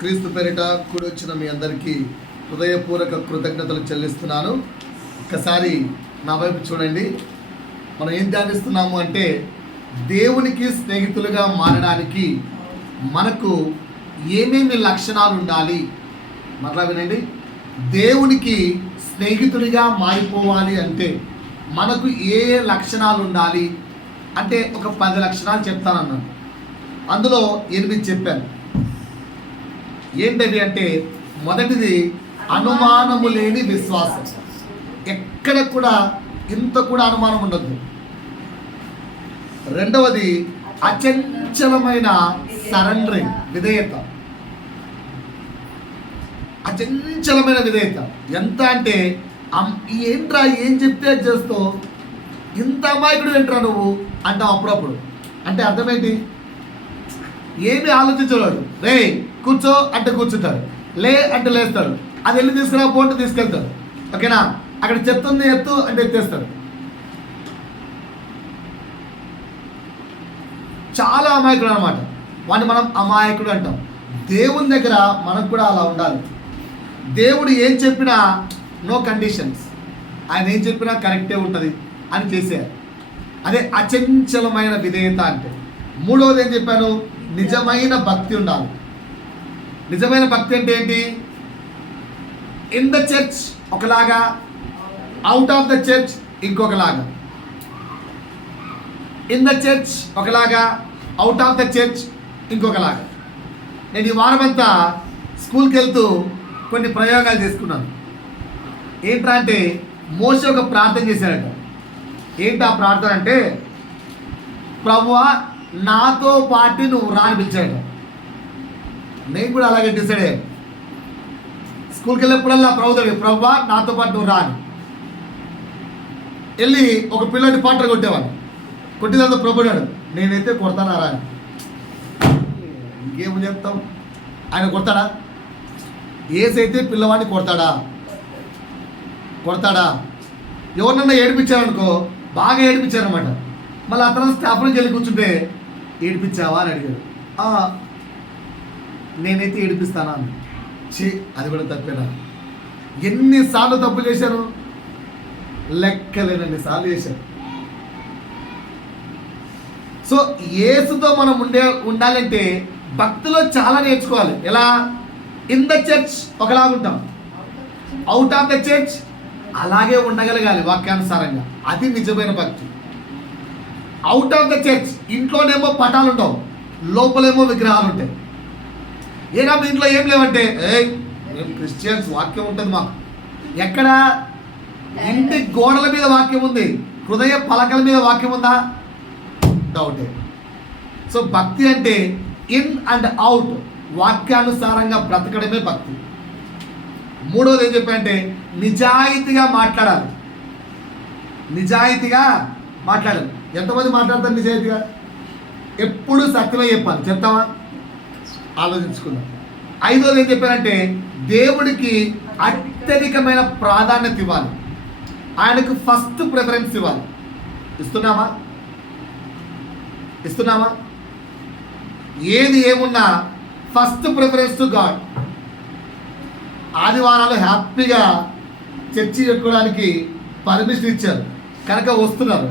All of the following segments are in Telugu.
క్రీస్తు పేరిట కూడొచ్చిన మీ అందరికీ హృదయపూర్వక కృతజ్ఞతలు చెల్లిస్తున్నాను. ఒక్కసారి నా వైపు చూడండి. మనం ఏం ధ్యానిస్తున్నాము అంటే దేవునికి స్నేహితులుగా మారడానికి మనకు ఏమేమి లక్షణాలు ఉండాలి. మరలా వినండి, దేవునికి స్నేహితుడిగా మారిపోవాలి అంటే మనకు ఏ లక్షణాలు ఉండాలి అంటే ఒక 10 లక్షణాలు చెప్తానన్నాను. అందులో 8 చెప్పాను. ఏంటవి అంటే, మొదటిది అనుమానము లేని విశ్వాసం. ఎక్కడ కూడా ఇంత కూడా అనుమానం ఉండదు. రెండవది అచంచలమైన సరెండరింగ్, విధేయత. అచంచలమైన విధేయత ఎంత అంటే, ఏంట్రా ఏం చెప్తే చేస్తావు, ఇంత అమాయకుడు ఏంట్రా నువ్వు అంటావు అప్పుడప్పుడు. అంటే అర్థమేంటి? ఏమి ఆలోచించలేడు. రే కూర్చో అంటే కూర్చుంటాడు, లే అంటే లేస్తాడు, అది వెళ్ళి తీసుకురా పో అంటే తీసుకెళ్తాడు. ఓకేనా? అక్కడ చెత్తుంది ఎత్తు అంటే ఎత్తేస్తాడు. చాలా అమాయకుడు అనమాట. వాడిని మనం అమాయకుడు అంటాం. దేవుని దగ్గర మనకు కూడా అలా ఉండాలి. దేవుడు ఏం చెప్పినా నో కండిషన్స్, ఆయన ఏం చెప్పినా కరెక్టే ఉంటుంది అని చేసేయాలి. అదే అచంచలమైన విధేయత అంటే. మూడవది ఏం చెప్పాను? నిజమైన భక్తి ఉండాలి. నిజమైన భక్తి అంటే ఏంటి? ఇన్ ద చర్చ్ ఒకలాగా, అవుట్ ఆఫ్ ద చర్చ్ ఇంకొకలాగా. ఇన్ ద చర్చ్ ఒకలాగా, అవుట్ ఆఫ్ ద చర్చ్ ఇంకొకలాగా. నేను ఈ వారమంతా స్కూల్కి వెళ్తూ కొన్ని ప్రయోగాలు చేసుకున్నాను. ఏంట్రా అంటే, మోషే ఒక ప్రార్థన చేశాడట. ఏంటి ఆ ప్రార్థన అంటే, ప్రభువా నాతో పాటు నువ్వు రా అనిపించాడు. నేను కూడా అలాగే డిసైడ్ అయ్యాను. స్కూల్కి వెళ్ళినప్పుడల్లా ప్రభువా నాతో పాటు నువ్వు రా అని. వెళ్ళి ఒక పిల్లడి పాటలు కొట్టేవాడు. కొట్టిన తర్వాత ప్రభుడాడు, నేనైతే కొడతానా రా అని. ఇంకేం చెప్తాం? ఆయన కొడతాడా? ఏసైతే పిల్లవాడిని కొడతాడా? ఎవరినన్నా ఏడిపించారనుకో, బాగా ఏడిపించారనమాట. మళ్ళీ అతను స్టాఫ్ నుంచి వెళ్ళి కూర్చుంటే, ఏడిపించావా అని అడిగాడు. నేనైతే ఏడిపిస్తానా అని. అది కూడా తప్పేనా? ఎన్నిసార్లు తప్పు చేశాను? లెక్కలేనన్ని సార్లు చేశాను. సో యేసుతో మనం ఉండాలంటే భక్తిలో చాలా నేర్చుకోవాలి. ఎలా? ఇన్ ద చర్చ్ ఒకలాగుంటాం, అవుట్ ఆఫ్ ద చర్చ్ అలాగే ఉండగలగాలి వాక్యానుసారంగా. అది నిజమైన భక్తి. అవుట్ ఆఫ్ ద చర్చ్ ఇంట్లోనేమో పటాలు ఉండవు, లోపలేమో విగ్రహాలు ఉంటాయి. ఏనా మీ ఇంట్లో ఏం లేవంటే, మేము క్రిస్టియన్స్, వాక్యం ఉంటుంది మాకు. ఎక్కడ? ఇంటి గోడల మీద వాక్యం ఉంది, హృదయ పలకల మీద వాక్యం ఉందా? డౌటే. సో భక్తి అంటే ఇన్ అండ్ అవుట్, వాక్యానుసారంగా బ్రతకడమే భక్తి. మూడోది ఏం చెప్పారంటే, నిజాయితీగా మాట్లాడాలి. నిజాయితీగా మాట్లాడాలి. ఎంతమంది మాట్లాడతారు నిజాయితీగా? ఎప్పుడు సత్యమే చెప్పాలి. చెప్తామా? ఆలోచించుకుందాం. ఐదోది ఏం చెప్పారంటే, దేవుడికి అత్యధికమైన ప్రాధాన్యత ఇవ్వాలి. ఆయనకు ఫస్ట్ ప్రిఫరెన్స్ ఇవ్వాలి. ఇస్తున్నామా? ఏది ఏమున్నా ఫస్ట్ ప్రిఫరెన్స్ టు గాడ్. ఆదివారాలు హ్యాపీగా చర్చి ఎక్కువడానికి పర్మిషన్ ఇచ్చారు కనుక వస్తున్నారు.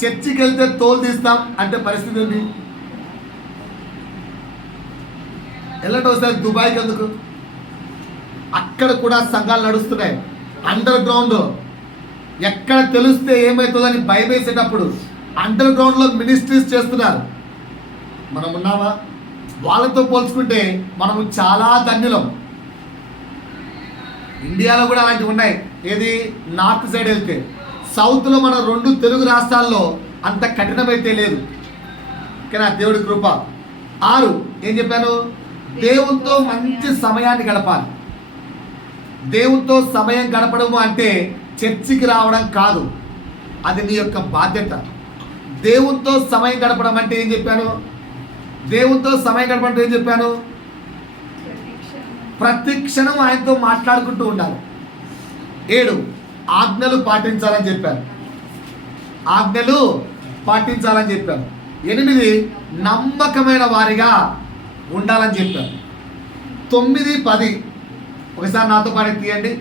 చర్చికి వెళ్తే తోలు తీస్తాం అంటే పరిస్థితి ఏంటి? వెళ్ళటం వస్తారు దుబాయ్కి. ఎందుకు? అక్కడ కూడా సంఘాలు నడుస్తున్నాయి అండర్ గ్రౌండ్. ఎక్కడ తెలిస్తే ఏమవుతుందని భయమేసేటప్పుడు అండర్ గ్రౌండ్లో మినిస్ట్రీస్ చేస్తున్నారు. మనం ఉన్నామా? వాళ్ళతో పోల్చుకుంటే మనము చాలా ధన్యులం. ఇండియాలో కూడా అలాంటివి ఉన్నాయి. ఏది? నార్త్ సైడ్ వెళ్తే. సౌత్లో మన 2 తెలుగు రాష్ట్రాల్లో అంత కఠినమైతే లేదు. కానీ దేవుడి కృప. 6 ఏం చెప్పాను? దేవునితో మంచి సమయాన్ని గడపాలి. దేవునితో సమయం గడపడము అంటే చర్చికి రావడం కాదు, అది నీ యొక్క బాధ్యత. దేవునితో సమయం గడపడం అంటే ఏం చెప్పాను? దేవునితో సమయం గడపడం అంటే ఏం చెప్పాను? ప్రతి క్షణం ఆయనతో మాట్లాడుకుంటూ ఉండాలి. 7 ఆజ్ఞలు పాటించాలని చెప్పాను. 8 నమ్మకమైన వారిగా ఉండాలని చెప్పాను. 9:10 ఒకసారి నాతో పాటు తీయండి.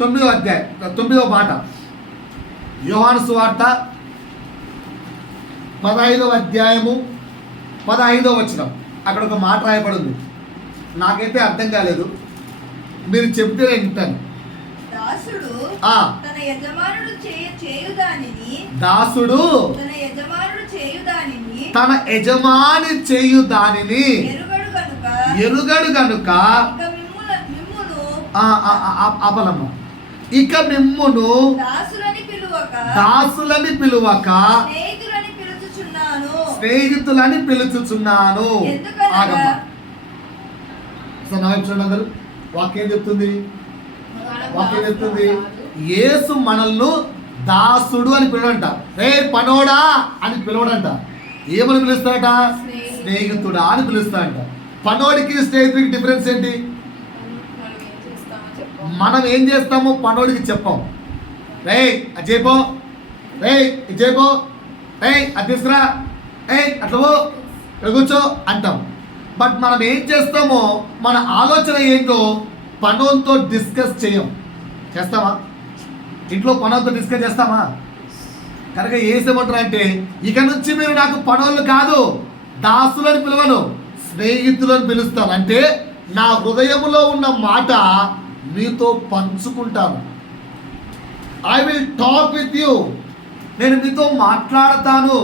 9వ అధ్యాయం 9వ మాట, యోహాను సువార్త 15వ అధ్యాయము 15వ వచనం. అక్కడ ఒక మాట రాయబడి ఉంది, నాకైతే అర్థం కాలేదు, మీరు చెప్తే నేను వింటాను. దాసుడు ఆ, తన యజమానుడు చేయుదానిని దాసుడు తన యజమానుడు చేయుదానిని తన యజమాని చేయు దానిని ఎరుగడు కనుక ఎరుగడు గనుక మిమ్మును అపలమ్మ ఇక మిమ్మును దాసులని పిలువక స్నేహితులని పిలుచుచున్నాను. ఆగమ్మ, సో నా వైపు చూడండి అందరూ. వాక్యం చెప్తుంది, వాక్యం చెప్తుంది యేసు మనల్ని దాసుడు అని పిలవడంట. రే పనోడా అని పిలవడంట. ఏమని పిలుస్తాడట? స్నేహితుడా అని పిలుస్తాడంట. పనోడికి స్నేహితుడికి డిఫరెన్స్ ఏంటి? మనం ఏం చేస్తామో పనోడికి చెప్పాం. రే అది చేయపో, రే ఇది చేయపో, రే అది తీసుకురా, అట్లా ఇక్కడ కూర్చో అంటాం. బట్ మనం ఏం చేస్తామో మన ఆలోచన ఏంటో పనోన్తో డిస్కస్ చేయం. చేస్తామా? ఇంట్లో పనోన్తో డిస్కస్ చేస్తామా? కనుక ఏసేమంటారు అంటే, ఇక నుంచి మీరు నాకు పనోళ్ళు కాదు, దాసులని పిలవను, స్నేహితులను పిలుస్తాను. అంటే నా హృదయంలో ఉన్న మాట మీతో పంచుకుంటాను. I will talk with you, నేను మీతో మాట్లాడతాను.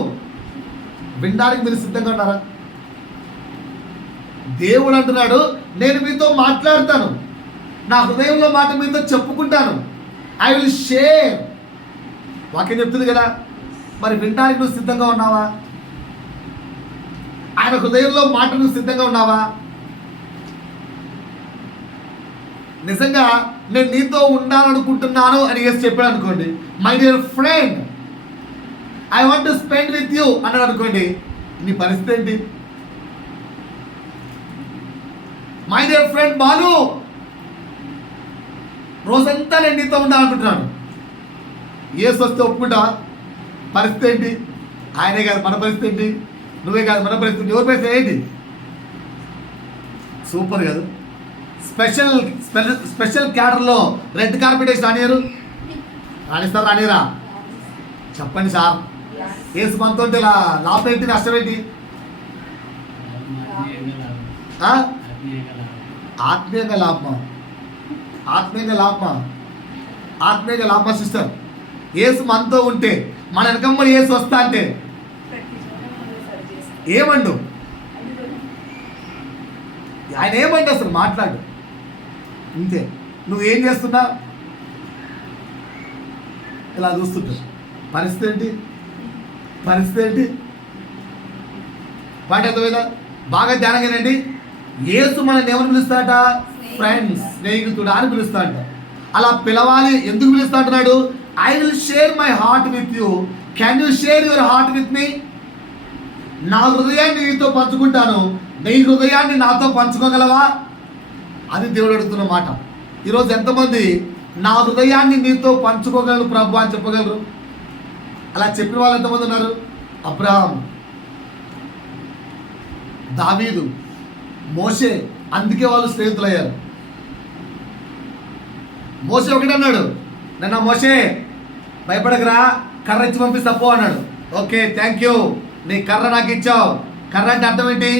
వినడానికి మీరు సిద్ధంగా ఉన్నారా? దేవుడు అంటున్నాడు, నేను మీతో మాట్లాడతాను, నా హృదయంలో మాట మీతో చెప్పుకుంటాను. I will share. వాక్యం చెప్తుంది కదా, మరి వినడానికి నువ్వు సిద్ధంగా ఉన్నావా? ఆయన హృదయంలో మాట నువ్వు సిద్ధంగా ఉన్నావా? నిజంగా నేను నీతో ఉండాలనుకుంటున్నాను అని యేసు చెప్పాడు అనుకోండి, my dear friend I want to spend with you అన్నాడు అనుకోండి, నీ పరిస్థితి ఏంటి? మై డియర్ ఫ్రెండ్ బాలు, రోజంతా నేను నీతో ఉండాలనుకుంటున్నాను. యేసు వస్తే ఒప్పుకుంటా? పరిస్థితి ఏంటి? ఆయనే కాదు మన పరిస్థితి ఏంటి? నువ్వే కాదు మన పరిస్థితి, ఎవరి పరిస్థితి ఏంటి? సూపర్ కాదు. స్పెషల్ క్యాడర్లో రెడ్ కార్పెట్ వేసి రానియరు? రాణిస్తారు, రానిరా? చెప్పండి సార్. యేసు మనతో ఇలా లాభం ఏంటి, నష్టం ఏంటి? ఆత్మీయంగా లాభమా? ఆత్మీయంగా లాభమా? ఆత్మీయంగా లాభమా సిస్టర్? యేసు మనతో ఉంటే, మన వెనకమ్మ యేసు వస్తా అంటే ఏమండు? ఆయన ఏమంటే అసలు మాట్లాడు ఇంతే. నువ్వేం చేస్తున్నా ఇలా చూస్తుంటావు. పరిస్థితి ఏంటి? పరిస్థితి ఏంటి? వాటి అర్థమైందా? బాగా ధ్యానంగానండి. యేసు మనల్ని ఎవరు పిలుస్తాడట? ఫ్రెండ్స్, స్నేహితుడు అని పిలుస్తాడట. అలా పిలవాలి. ఎందుకు పిలుస్తా అంటున్నాడు? I will share my heart with you, can you share your heart with me? నా హృదయాన్ని నీతో పంచుకుంటాను, నీ హృదయాన్ని నాతో పంచుకోగలవా? అది దేవుడు అడుగుతున్న మాట. ఈరోజు ఎంతమంది నా హృదయాన్ని నీతో పంచుకోగలరు ప్రభు అని చెప్పగలరు? అలా చెప్పిన వాళ్ళు ఎంతమంది ఉన్నారు? అబ్రహాం, దావీదు, మోషే. అందుకే వాళ్ళు స్నేహితులయ్యారు. మోషే ఒకటి అన్నాడు, నన్న మోషే భయపడకరా, కర్ర ఇచ్చి పంపిస్తా పో అన్నాడు. ఓకే థ్యాంక్ యూ, నీ కర్ర నాకు ఇచ్చావు. కర్ర అంటే అర్థం ఏంటి?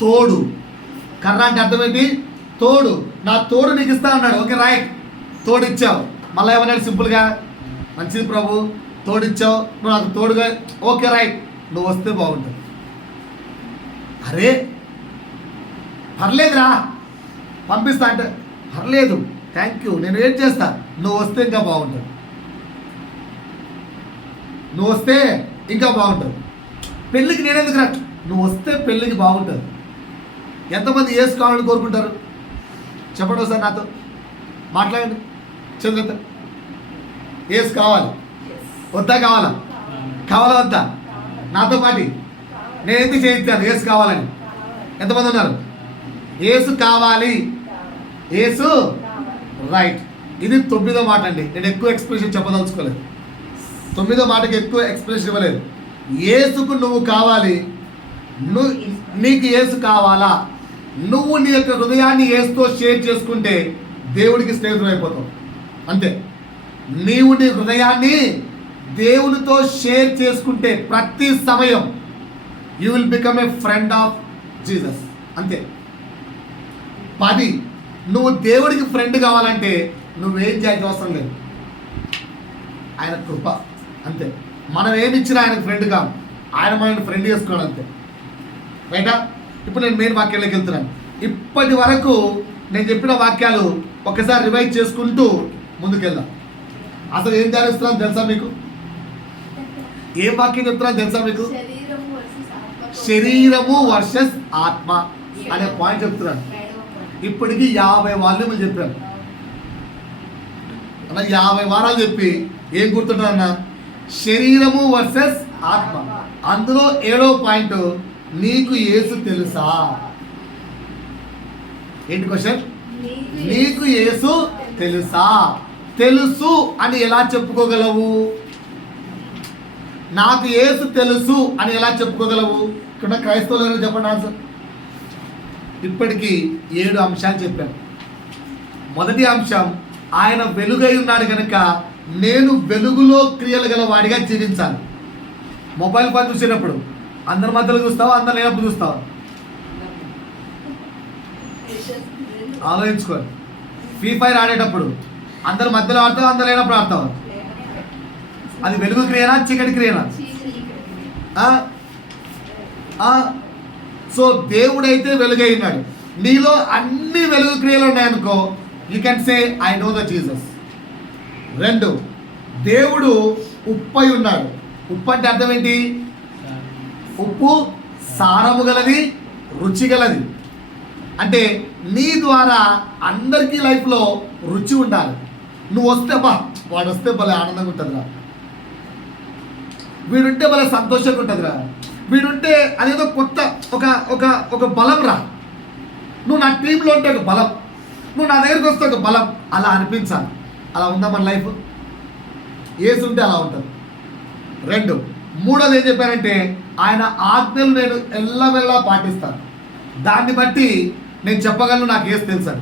తోడు. కర్ర అంటే అర్థం ఏంటి? తోడు. నా తోడు నీకు ఇస్తా అన్నాడు. ఓకే రైట్, తోడు ఇచ్చావు. మళ్ళీ ఏమన్నాడు సింపుల్గా, మంచిది ప్రభు, తోడు ఇచ్చావు, నువ్వు నాకు తోడుగా. ఓకే రైట్, నువ్వు వస్తే బాగుంటుంది. అరే పర్లేదురా పంపిస్తా అంటే, పర్లేదు థ్యాంక్ యూ, నేను వెయిట్ చేస్తా, నువ్వు వస్తే ఇంకా బాగుంటుంది, నువ్వు వస్తే ఇంకా బాగుంటుంది. పెళ్ళికి నేనెందుకు రా, నువ్వు వస్తే పెళ్ళికి బాగుంటుంది. ఎంతమంది యేసు కావాలని కోరుకుంటారు? చెప్పండి ఒకసారి నాతో మాట్లాడండి. చంద్రత యేసు కావాలి వద్దా? కావాలా? కావాలా వద్దా? నాతో పాటి నేను ఎందుకు చేయించాను యేసు కావాలని? ఎంతమంది ఉన్నారు? యేసు కావాలి, యేసు రైట్. ఇది 9వ మాట అండి. నేను ఎక్కువ ఎక్స్ప్రెషన్ చెప్పదలుచుకోలేదు. 9వ మాటకి ఎక్కువ ఎక్స్ప్రెషన్ ఇవ్వలేదు. యేసుకు నువ్వు కావాలి, నీకు యేసు కావాలా? నువ్వు నీ యొక్క హృదయాన్ని యేసుతో షేర్ చేసుకుంటే దేవుడికి స్నేహితుడు అయిపోతావు. అంతే. నీవు నీ హృదయాన్ని దేవునితో షేర్ చేసుకుంటే ప్రతి సమయం you will become a friend of Jesus. అంతే. 10, నువ్వు దేవుడికి ఫ్రెండ్ కావాలంటే నువ్వేం చేయాల్సిన అవసరం లేదు, ఆయన కృప. అంతే. మనం ఏమి ఇచ్చినా ఆయనకు ఫ్రెండ్ కాదు, ఆయన మనల్ని ఫ్రెండ్ చేసుకోవాలి. అంతే. రైటా? ఇప్పుడు నేను మెయిన్ వాక్యాల్లోకి వెళ్తున్నాను. ఇప్పటి వరకు నేను చెప్పిన వాక్యాలు ఒకసారి రివైజ్ చేసుకుంటూ ముందుకెళ్దాం. అసలు ఏం ధ్యానిస్తున్నాను తెలుసా మీకు? ఏం వాక్యం చెప్తున్నాను తెలుసా మీకు? శరీరము వర్సెస్ ఆత్మ అనే పాయింట్ చెప్తున్నాను. ఇప్పటికి 50 వాల్యూములు చెప్పాను అన్న. 50 వారాలు చెప్పి ఏం గుర్తుంటారన్న? శరీరము వర్సెస్ ఆత్మ. అందులో 7వ పాయింట్, నీకు యేసు తెలుసా? ఏంటి క్వశ్చన్? నీకు యేసు తెలుసా? తెలుసు అని ఎలా చెప్పుకోగలవు? నాకు యేసు తెలుసు అని ఎలా చెప్పుకోగలవు? ఇక్కడ క్రైస్తవులు చెప్పండి ఆన్సర్. ఇప్పటికీ 7 అంశాలు చెప్పాను. మొదటి అంశం, ఆయన వెలుగై ఉన్నాడు కనుక నేను వెలుగులో క్రియలు గల వాడిగా జీవించాలి. మొబైల్ ఫోన్ చూసేటప్పుడు అందరి మధ్యలో చూస్తావా, అందరు లేనప్పుడు చూస్తావా? ఆలోచించుకోండి. ఫ్రీ ఫైర్ ఆడేటప్పుడు అందరి మధ్యలో ఆడతావా, అందరు లేనప్పుడు ఆడతావా? అది వెలుగు క్రియనా, చీకటి క్రియనా? సో దేవుడైతే వెలుగై ఉన్నాడు. నీలో అన్ని వెలుగు క్రియలు ఉన్నాయనుకో, you can say I know the Jesus. 2, దేవుడు ఉప్పై ఉన్నాడు. ఉప్పు అంటే అర్థం ఏంటి? ఉప్పు సారము గలది, రుచి గలది. అంటే నీ ద్వారా అందరికీ లైఫ్లో రుచి ఉండాలి. నువ్వు వస్తే వాడు వస్తే భలే ఆనందంగా ఉంటుందిరా, వీడుంటే భలే సంతోషంగా ఉంటుందిరా, వీడుంటే అదేదో కొత్త ఒక ఒక ఒక బలం రా, నువ్వు నా టీంలో ఉంటే ఒక బలం, నువ్వు నా దగ్గరికి వస్తే ఒక బలం, అలా అనిపించాలి. అలా ఉందా మన లైఫ్? ఏసు ఉంటే అలా ఉంటుంది. 2, మూడోది ఏం చెప్పారంటే ఆయన ఆజ్ఞలు నేను ఎల్లవెల్లా పాటిస్తాను. దాన్ని బట్టి నేను చెప్పగలను నాకు ఏసు తెలుసు.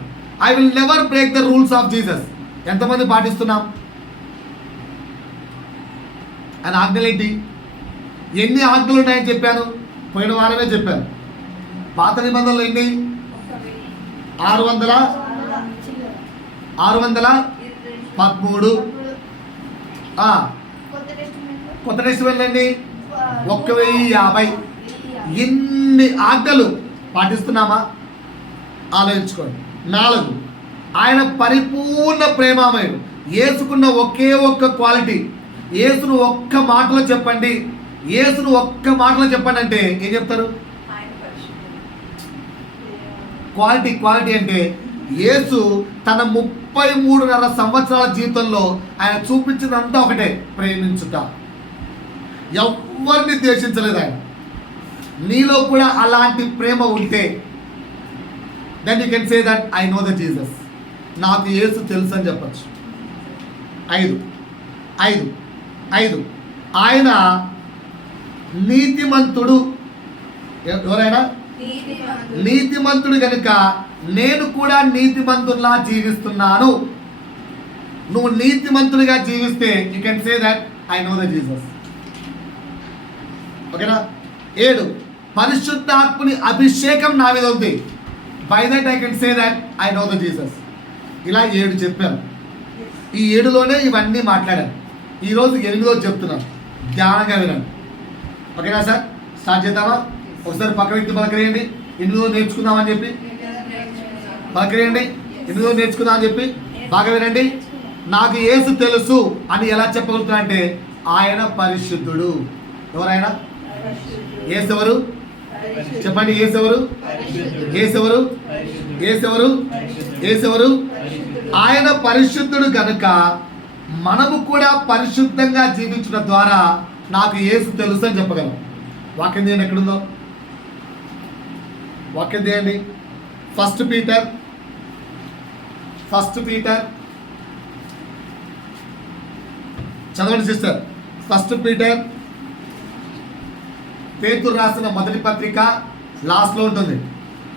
I will never break the rules of Jesus. ఎంతమంది పాటిస్తున్నాం? ఆయన ఆజ్ఞలు ఏంటి? ఎన్ని ఆజ్ఞలు ఉన్నాయని చెప్పాను, పోయిన వారమే చెప్పాను. పాత నిబంధనలు ఎన్ని? 613. కొత్త టెస్టిమెంట్ అండి 1050. ఇన్ని ఆజ్ఞలు పాటిస్తున్నామా? ఆలోచించుకోండి. 4, ఆయన పరిపూర్ణ ప్రేమామయుడు. యేసుకున్న ఒకే ఒక్క క్వాలిటీ. యేసును ఒక్క మాటలో చెప్పండి, యేసును ఒక్క మాటలో చెప్పండి అంటే ఏం చెప్తారు? క్వాలిటీ అంటే యేసు తన 33.5 సంవత్సరాల జీవితంలో ఆయన చూపించినంతా ఒకటే, ప్రేమించుట. ఎవరిని ద్వేషించలేదు ఆయన. నీలో కూడా అలాంటి ప్రేమ ఉంటే then you can say that I know the Jesus. నాకు యేసు తెలుసు అని చెప్పచ్చు. 5 ఆయన నీతిమంతుడు. ఎవరైనా నీతిమంతుడు కనుక నేను కూడా నీతిమంతుల్లా జీవిస్తున్నాను. నువ్వు నీతిమంతుడిగా జీవిస్తే you can say that I know the Jesus. ఓకేనా? 7, పరిశుద్ధాత్ముని అభిషేకం నా మీద ఉంది. By that I can say that I know the Jesus. ఇలా 7 చెప్పాను. ఈ 7లోనే ఇవన్నీ మాట్లాడాను. ఈరోజు 8వ చెప్తున్నాను, ధ్యానంగా వినండి. ఓకేనా సార్? స్టార్ట్ చేద్దామా? ఒకసారి పక్క వ్యక్తి పలకరేయండి. 8వ నేర్చుకుందామని చెప్పి పలకరేయండి. 8వ నేర్చుకుందామని చెప్పి బాగా వినండి. నాకు యేసు తెలుసు అని ఎలా చెప్పగలుగుతున్నా అంటే ఆయన పరిశుద్ధుడు. ఎవరైనా? యేసెవరు? చెప్పండి. యేసెవరు? యేసెవరు? యేసెవరు? యేసెవరు? ఆయన పరిశుద్ధుడు కనుక మనము కూడా పరిశుద్ధంగా జీవించడం ద్వారా నాకు యేసు తెలుసు అని చెప్పగలం. వాక్యం చేయండి. ఎక్కడుందో వాక్యం చేయండి. 1 పీటర్ చదవండి సిస్టర్. 1 పీటర్ పేతురు రాసిన మొదటి పత్రిక లాస్ట్లో ఉంటుంది.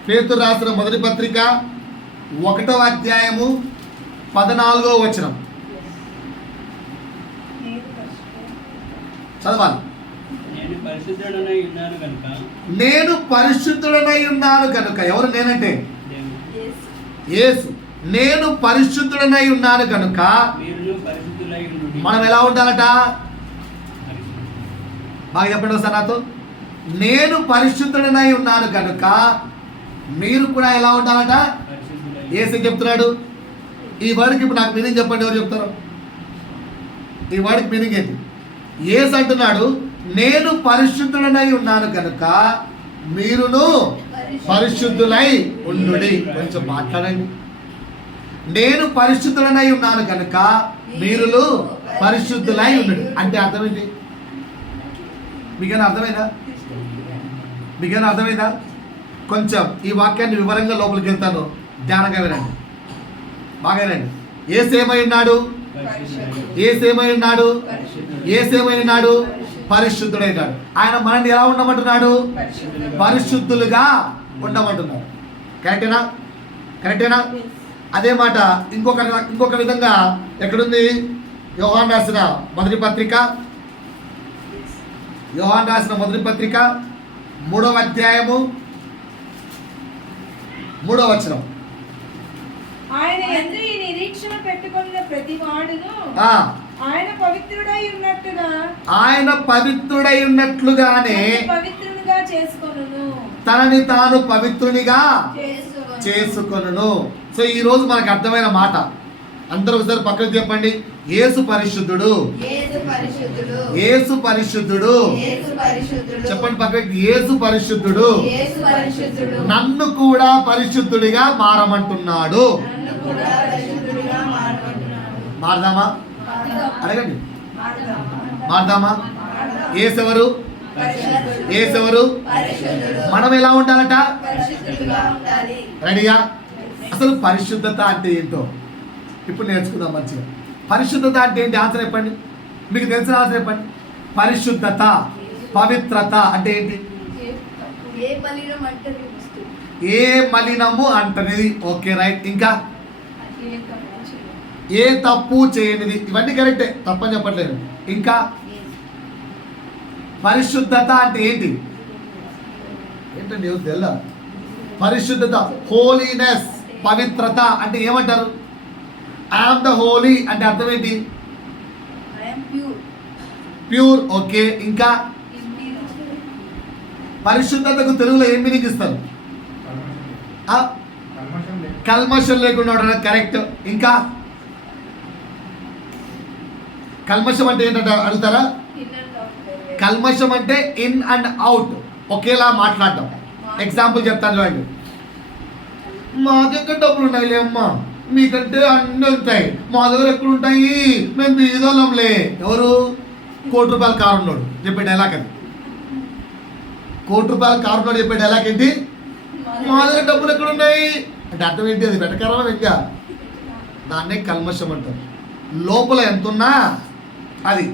పేతురు రాసిన మొదటి పత్రిక 1వ అధ్యాయము 14వ వచనం చదవాలి. నేను పరిశుద్ధుడనై ఉన్నాను కనుక నేను పరిశుద్ధుడనై ఉన్నాను కనుక. ఎవరు నేనంటే? యేసు. నేను పరిశుద్ధుడనై ఉన్నాను కనుక మీరును పరిశుద్ధులై ఉండుడి. మనం ఎలా ఉండాలట? బాగా చెప్పండి ఒకసారి నాతో. నేను పరిశుద్ధుడనై ఉన్నాను కనుక మీరు కూడా ఎలా ఉండాలట? పరిశుద్ధులై యేసు చెప్తున్నాడు. ఈ వర్డ్కి ఇప్పుడు నాకు మీనింగ్ చెప్పండి, ఎవరు చెప్తారు? ఈ వర్డ్కి మీనింగ్ ఏంటి? యేసు అంటున్నాడు నేను పరిశుద్ధుడనై ఉన్నాను కనుక మీరును పరిశుద్ధులై ఉండుడి. కొంచెం మాట్లాడండి. నేను పరిశుద్ధుడనై ఉన్నాను కనుక మీరును పరిశుద్ధులై ఉండుడి అంటే అర్థం ఏంటి? మీకైనా అర్థమైందా? మీకైనా అర్థమైందా? కొంచెం ఈ వాక్యాన్ని వివరంగా లోపలికి వెళ్తాను, ధ్యానంగా వినండి, బాగా వినండి. యేసేమై ఉన్నాడు? యేసేమై ఉన్నాడు? యేసేమై ఉన్నాడు? పరిశుద్ధుడైనాడు. ఆయన మనల్ని ఎలా ఉండమంటున్నాడు? పరిశుద్ధులుగా ఉండమంటున్నాడు. కరెక్టేనా? కరెక్టేనా? అదే మాట ఇంకొక విధంగా ఎక్కడుంది? యోహాను రాసిన మొదటి పత్రిక 3వ అధ్యాయము 3వ వచనం. ఆయన యందు ఈ నిరీక్షణ పెట్టుకున్న ప్రతి వాడును ఆయన పవిత్రుడై ఉన్నట్టుగా ఆయన పవిత్రుడై ఉన్నట్లుగానే పవిత్రునిగా చేసుకొనును. తనని తాను పవిత్రునిగా చేసుకొనును. సో ఈ రోజు మనకు అర్థమైన మాట అందరూ ఒకసారి పక్కకు చెప్పండి. యేసు పరిశుద్ధుడు. యేసు పరిశుద్ధుడు. చెప్పండి పక్కకి. యేసు పరిశుద్ధుడు. నన్ను కూడా పరిశుద్ధుడిగా మారమంటున్నాడు. మారదామా? అడగండి. మారదామా? యేసెవరు? యేసెవరు? మనం ఎలా ఉండాలట? రెడీయా? అసలు పరిశుద్ధత అంటే ఏంటో ఇప్పుడు నేర్చుకుందాం మంచిగా. పరిశుద్ధత అంటే ఏంటి? ఆన్సర్ చెప్పండి. మీకు తెలిసిన ఆన్సర్ చెప్పండి. పరిశుద్ధత, పవిత్రత అంటే ఏంటి? ఏ మలినము అంటనిది. Okay, right. ఇంకా ఏ తప్పు చేయనిది. ఇవన్నీ కరెక్టే, తప్పని చెప్పట్లేదు. ఇంకా పరిశుద్ధత అంటే ఏంటి? ఏంటండి ఎవరు తెల్ల? పరిశుద్ధత, హోలీనెస్, పవిత్రత అంటే ఏమంటారు? ఐఎమ్ ద హోలీ అంటే అర్థం ఏంటి? ప్యూర్. ఓకే. ఇంకా పరిశుద్ధతకు తెలుగులో ఏం మీనింగ్ ఇస్తారు? కల్మషం లేకుండా ఉండడం. కరెక్ట్. ఇంకా కల్మషం అంటే ఏంటంటే అడుగుతారా? కల్మషం అంటే ఇన్ అండ్ అవుట్ ఒకేలా మాట్లాడటం. ఎగ్జాంపుల్ చెప్తాను చూడండి. మా దగ్గర డబ్బులు ఉన్నాయిలే అమ్మా, మీకంటే అన్నీ ఉంటాయి. మా దగ్గర ఎక్కడ ఉంటాయి, మేము బీదోళ్ళంలే. ఎవరు? ₹1,00,00,000 కారు ఉన్నాడు చెప్పే డైలాగ్ అది. ₹1,00,00,000 కారు ఉన్నాడు చెప్పే డైలాగ్ ఏంటి? మా దగ్గర డబ్బులు ఎక్కడ ఉన్నాయి అంటే అర్థం ఏంటి? అది వెటకరమ వ్యక్తి. దాన్నే కల్మషం అంటారు. లోపల ఎంత ఉన్నా అది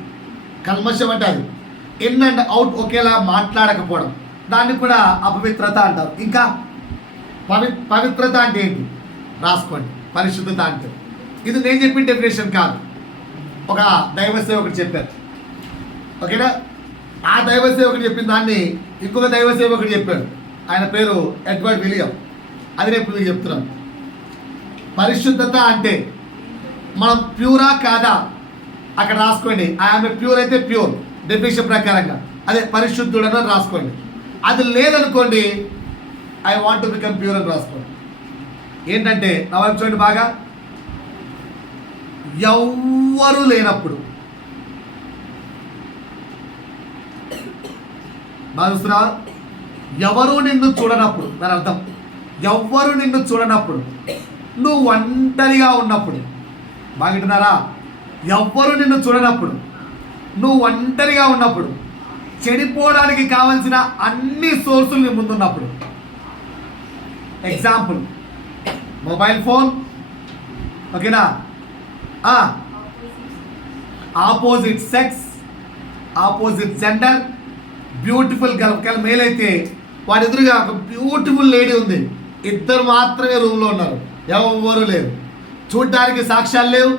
కల్మషం అంటే అది ఇన్ అండ్ అవుట్ ఒకేలా మాట్లాడకపోవడం, దాన్ని కూడా అపవిత్రత అంటారు. ఇంకా పవిత్రత అంటే ఏంటి? రాసుకోండి. పరిశుద్ధత అంటే ఇది నేను చెప్పిన డెఫినేషన్ కాదు, ఒక దైవ సేవకుడు చెప్పారు. ఓకేనా? ఆ దైవ సేవకుడు చెప్పిన దాన్ని ఇంకొక దైవ సేవకుడు చెప్పాడు. ఆయన పేరు ఎడ్వర్డ్ విలియం. అది నేను ఇప్పుడు చెప్తున్నాను. పరిశుద్ధత అంటే మనం ప్యూరా కాదా అక్కడ రాసుకోండి. ఐఎమ్ ప్యూర్ అయితే ప్యూర్ డెఫినేషన్ ప్రకారంగా అదే పరిశుద్ధుడని రాసుకోండి. అది లేదనుకోండి I want to become pure అని రాసుకోండి. ఏంటంటే నా వైపు చూడండి బాగా. ఎవ్వరు లేనప్పుడు బాగా చూస్తున్నా, ఎవరు నిన్ను చూడనప్పుడు, దాని అర్థం ఎవ్వరు నిన్ను చూడనప్పుడు, నువ్వు ఒంటరిగా ఉన్నప్పుడు, బాగుంటున్నారా? ఎవ్వరు నిన్ను చూడనప్పుడు, నువ్వు ఒంటరిగా ఉన్నప్పుడు, చెడిపోవడానికి కావాల్సిన అన్ని సోర్సులు నీ ముందున్నప్పుడు. Example mobile phone. ఓకేనా? Opposite sex, opposite gender, beautiful girl, ఒకవేళ మేల్ అయితే వాడి ఎదురుగా ఒక బ్యూటిఫుల్ లేడీ ఉంది. ఇద్దరు మాత్రమే రూమ్లో ఉన్నారు, ఎవరు లేరు. చూడ్డానికి సాక్ష్యాలు లేవు,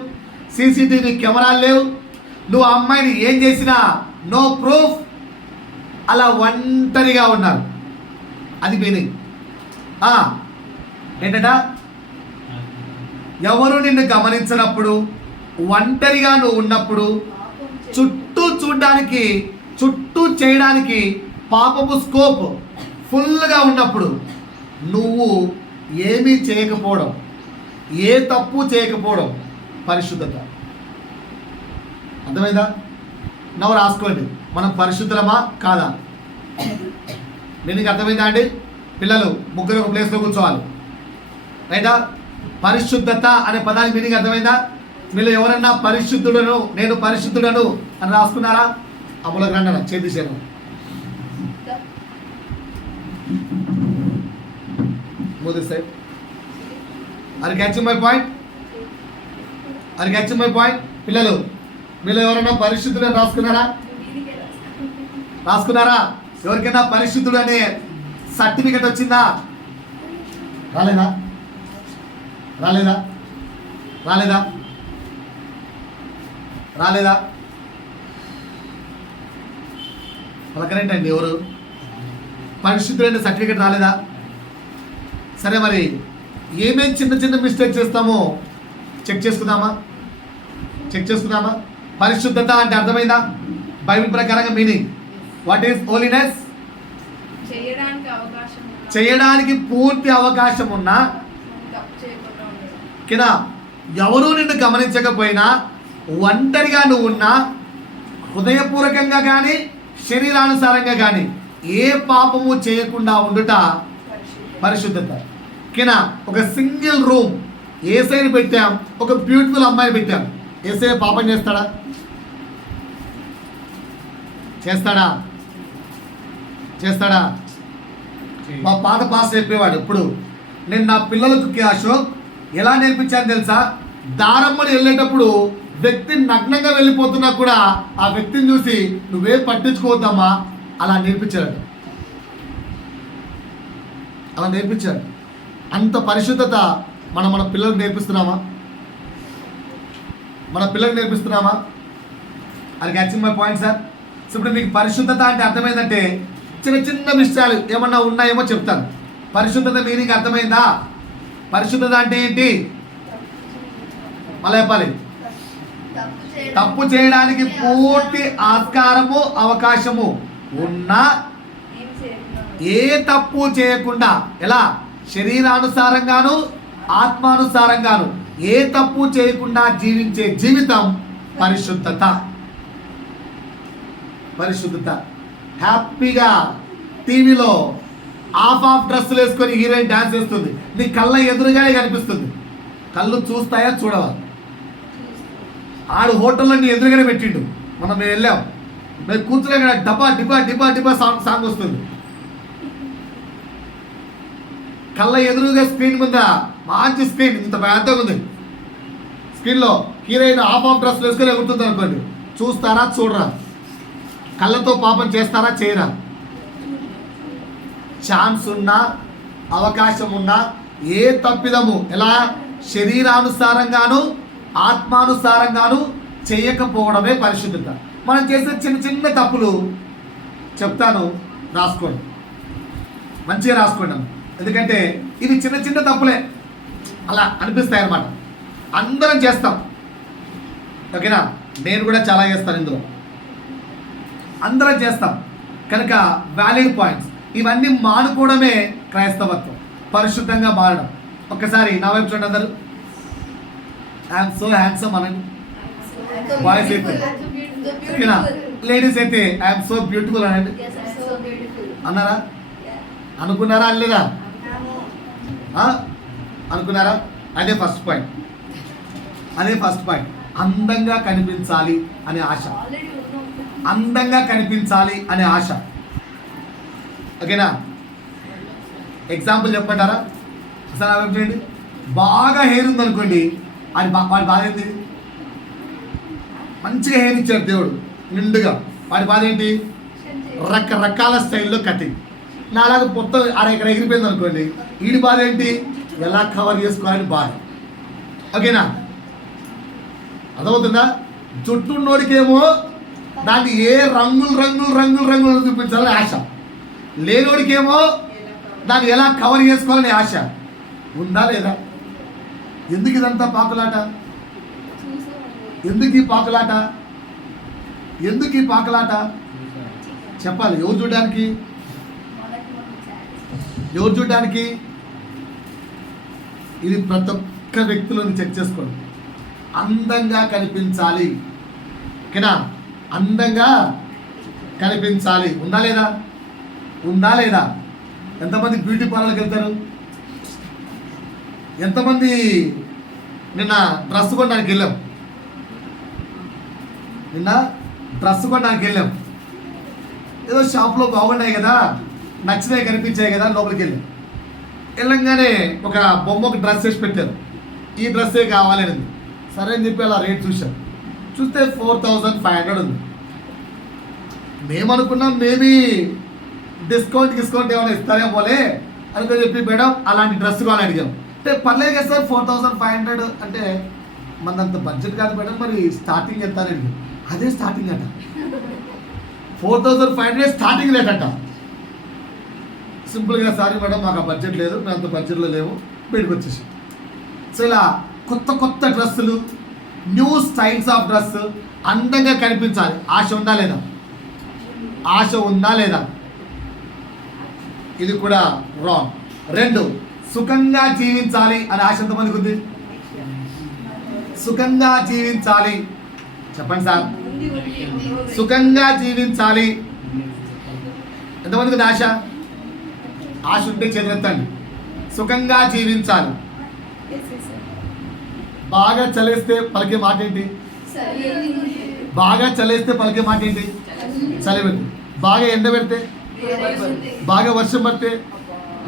సీసీటీవీ కెమెరాలు లేవు. నువ్వు ఆ అమ్మాయిని ఏం చేసినా నో ప్రూఫ్. అలా ఒంటరిగా ఉన్నారు. అది మీనింగ్ ఏంటట? ఎవరు నిన్ను గమనించినప్పుడు, ఒంటరిగా నువ్వు ఉన్నప్పుడు, చుట్టూ చేయడానికి పాపపు స్కోప్ ఫుల్గా ఉన్నప్పుడు నువ్వు ఏమీ చేయకపోవడం, ఏ తప్పు చేయకపోవడం పరిశుద్ధత. అర్థమైందా? నవ్వు రాసుకోండి, మనం పరిశుద్ధమా కాదా? మీకు అర్థమైందా అండి? పిల్లలు ముగ్గురు ఒక ప్లేస్లో కూర్చోవాలి, రైటా? పరిశుద్ధత అనే పదానికి మీనింగ్ అర్థమైందా? మీరు ఎవరన్నా పరిశుద్ధుడను, నేను పరిశుద్ధుడను అని రాసుకున్నారా? అమూలకు రండి అన్న, చేతిశాను. మోదీ సార్, అది క్యాచింగ్ మై పాయింట్. పిల్లలు మీరు ఎవరైనా పరిశుద్ధుడని రాసుకున్నారా? ఎవరికైనా పరిశుద్ధుడు అనే సర్టిఫికెట్ వచ్చిందా? రాలేదా? పలకరేంటి అండి? ఎవరు పరిశుద్ధుడైన సర్టిఫికెట్ రాలేదా? సరే, మరి ఏమేం చిన్న మిస్టేక్ చేస్తామో చెక్ చేసుకుందామా? పరిశుద్ధత అంటే అర్థమైందా? బైబిల్ ప్రకారంగా మీనింగ్ వాట్ ఈస్ హోలీనెస్? చేయడానికి పూర్తి అవకాశం ఉన్నా కింద ఎవరూ నిన్ను గమనించకపోయినా, ఒంటరిగా నువ్వు ఉన్నా, హృదయపూర్వకంగా కానీ శరీరానుసారంగా కానీ ఏ పాపము చేయకుండా ఉండుట పరిశుద్ధత. కింద ఒక సింగిల్ రూమ్ ఏసైని పెట్టాం, ఒక బ్యూటిఫుల్ అమ్మాయిని పెట్టాం. ఏసై పాపం చేస్తాడా? మా పాత పాస్ చెప్పేవాడు ఇప్పుడు, నేను నా పిల్లలకు అశోక్ ఎలా నేర్పించాను తెలుసా? దారమ్మని వెళ్ళేటప్పుడు వ్యక్తి నగ్నంగా వెళ్ళిపోతున్నా కూడా ఆ వ్యక్తిని చూసి నువ్వేం పట్టించుకోవద్దమ్మా అలా నేర్పించాడు. అంత పరిశుద్ధత మన పిల్లలకు నేర్పిస్తున్నామా? అది catching my point sir. So ఇప్పుడు మీకు పరిశుద్ధత అంటే అర్థమైందంటే చిన్న విషయాలు ఏమన్నా ఉన్నాయేమో చెప్తాను. పరిశుద్ధత మీనింగ్ అర్థమైందా? పరిశుద్ధత అంటే ఏంటి? మళ్ళీ చెప్పాలి. తప్పు చేయడానికి పూర్తి ఆస్కారము, అవకాశము ఉన్నా ఏ తప్పు చేయకుండా, ఎలా? శరీరానుసారంగాను ఆత్మానుసారంగాను ఏ తప్పు చేయకుండా జీవించే జీవితం పరిశుద్ధత. హ్యాపీగా టీవీలో ఆఫ్ డ్రెస్సులు వేసుకొని హీరోయిన్ డాన్స్ చేస్తుంది, నీ కళ్ళ ఎదురుగానే కనిపిస్తుంది. కళ్ళు చూస్తాయా? చూడవా? ఆడు హోటల్లో నీ ఎదురుగానే పెట్టిండు. మేము వెళ్ళాం, మేము కూర్చునే డిబా సాంగ్ వస్తుంది. కళ్ళ ఎదురుగా స్క్రీన్ మీద మంచి స్క్రీన్, ఇంత పెద్దగా ఉంది. స్క్రీన్లో హీరోయిన్ ఆఫ్ డ్రెస్సులు వేసుకొని ఎగురుతుంది అనుకోండి. చూస్తారా? చూడరా? కళ్ళతో పాపం చేస్తారా? చేయరా? ఛాన్స్ ఉన్నా, అవకాశం ఉన్నా ఏ తప్పిదము, ఎలా? శరీరానుసారంగాను ఆత్మానుసారంగాను చేయకపోవడమే పరిశుద్ధత. మనం చేసే చిన్న తప్పులు చెప్తాను, రాసుకోండి, మంచిగా రాసుకోండి. ఎందుకంటే ఇవి చిన్న తప్పులే అలా అనిపిస్తాయి అన్నమాట. అందరం చేస్తాం, ఓకేనా? నేను కూడా చాలా చేస్తాను, ఇందులో అందరం చేస్తాం కనుక వ్యాలిడ్ పాయింట్స్. ఇవన్నీ మానుకోవడమే క్రైస్తవత్వం, పరిశుద్ధంగా మారడం. ఒక్కసారి నా వైపు చూడండి అందరూ. ఐఎమ్ సో హ్యాండ్సమ్ అనండి. బాయ్స్ అయితే, ఓకేనా? లేడీస్ అయితే ఐఎమ్ సో బ్యూటిఫుల్ అనండి. అన్నారా? అనుకున్నారా? అనలేదా? అనుకున్నారా? అదే ఫస్ట్ పాయింట్. అందంగా కనిపించాలి అనే ఆశ. ఓకేనా? ఎగ్జాంపుల్ చెప్పంటారా? అసలు అవి చేయండి. బాగా హెయిర్ ఉందనుకోండి, వాడి బాధ ఏంటి? మంచిగా హెయిర్ ఇచ్చాడు దేవుడు నిండుగా, వాడి బాధ ఏంటి? రకరకాల స్టైల్లో కటింగ్. నాలాగా మొత్తం ఇక్కడ ఎగిరిపోయింది అనుకోండి, వీడి బాధ ఏంటి, ఎలా కవర్ చేసుకోవాలని బాధ. ఓకేనా, అర్థమవుతుందా? చుట్టూన్నోడికేమో దాన్ని ఏ రంగులు చూపించాలని ఆశ, లేనోడికేమో దాన్ని ఎలా కవర్ చేసుకోవాలని ఆశ. ఉందా లేదా? ఎందుకు ఇదంతా పాకులాట? ఎందుకు ఈ పాకులాట? చెప్పాలి. ఎవరు చూడడానికి? ఇది ప్రతి ఒక్క వ్యక్తిలోని చెక్ చేసుకోండి. అందంగా కనిపించాలి, ఓకేనా? అందంగా కనిపించాలి. ఉందా లేదా? ఎంతమంది బ్యూటీ పార్లర్కి వెళ్తారు? ఎంతమంది నిన్న డ్రెస్ కొనడానికి వెళ్ళాం? ఏదో షాప్లో బాగున్నాయి కదా, నచ్చినాయి కనిపించాయి కదా, లోపలికి వెళ్ళంగానే ఒక బొమ్మకు డ్రెస్ వేసి పెట్టారు. ఈ డ్రెస్సే కావాలని. సరే అని చెప్పి అలా రేట్ చూస్తే 4500 ఉంది. మేము అనుకున్నాం మేబీ డిస్కౌంట్ ఏమైనా ఇస్తారేమోలే అనుకో చెప్పి మేడం అలాంటి డ్రెస్ కావాలని అడిగాం. అంటే పర్లేదు కదా సార్, 4500 అంటే మనదంత బడ్జెట్ కాదు మేడం, మరి స్టార్టింగ్ ఎంతానండి? అదే స్టార్టింగ్ అట, 4500 స్టార్టింగ్ రేట్ అట. సింపుల్గా సారీ మేడం మాకు ఆ బడ్జెట్ లేదు, మేము అంత బడ్జెట్లో లేవు, బయటకు వచ్చేసి. సో ఇలా కొత్త డ్రెస్సులు, న్యూ స్టైల్స్ ఆఫ్ డ్రెస్, అందంగా కనిపించాలి. ఆశ ఉందా లేదా? ఇది కూడా రాంగ్. 2, సుఖంగా జీవించాలి అనే ఆశ ఎంతమందికి ఉంది? సుఖంగా జీవించాలి, చెప్పండి సార్. సుఖంగా జీవించాలి ఎంతమందికి ఉంది ఆశ? ఉంటే చేతులెత్తండి. సుఖంగా జీవించాలి. బాగా చలేస్తే పలికే మాట ఏంటి? చలి పెడితే. బాగా ఎండ పెడితే, బాగా వర్షం పడితే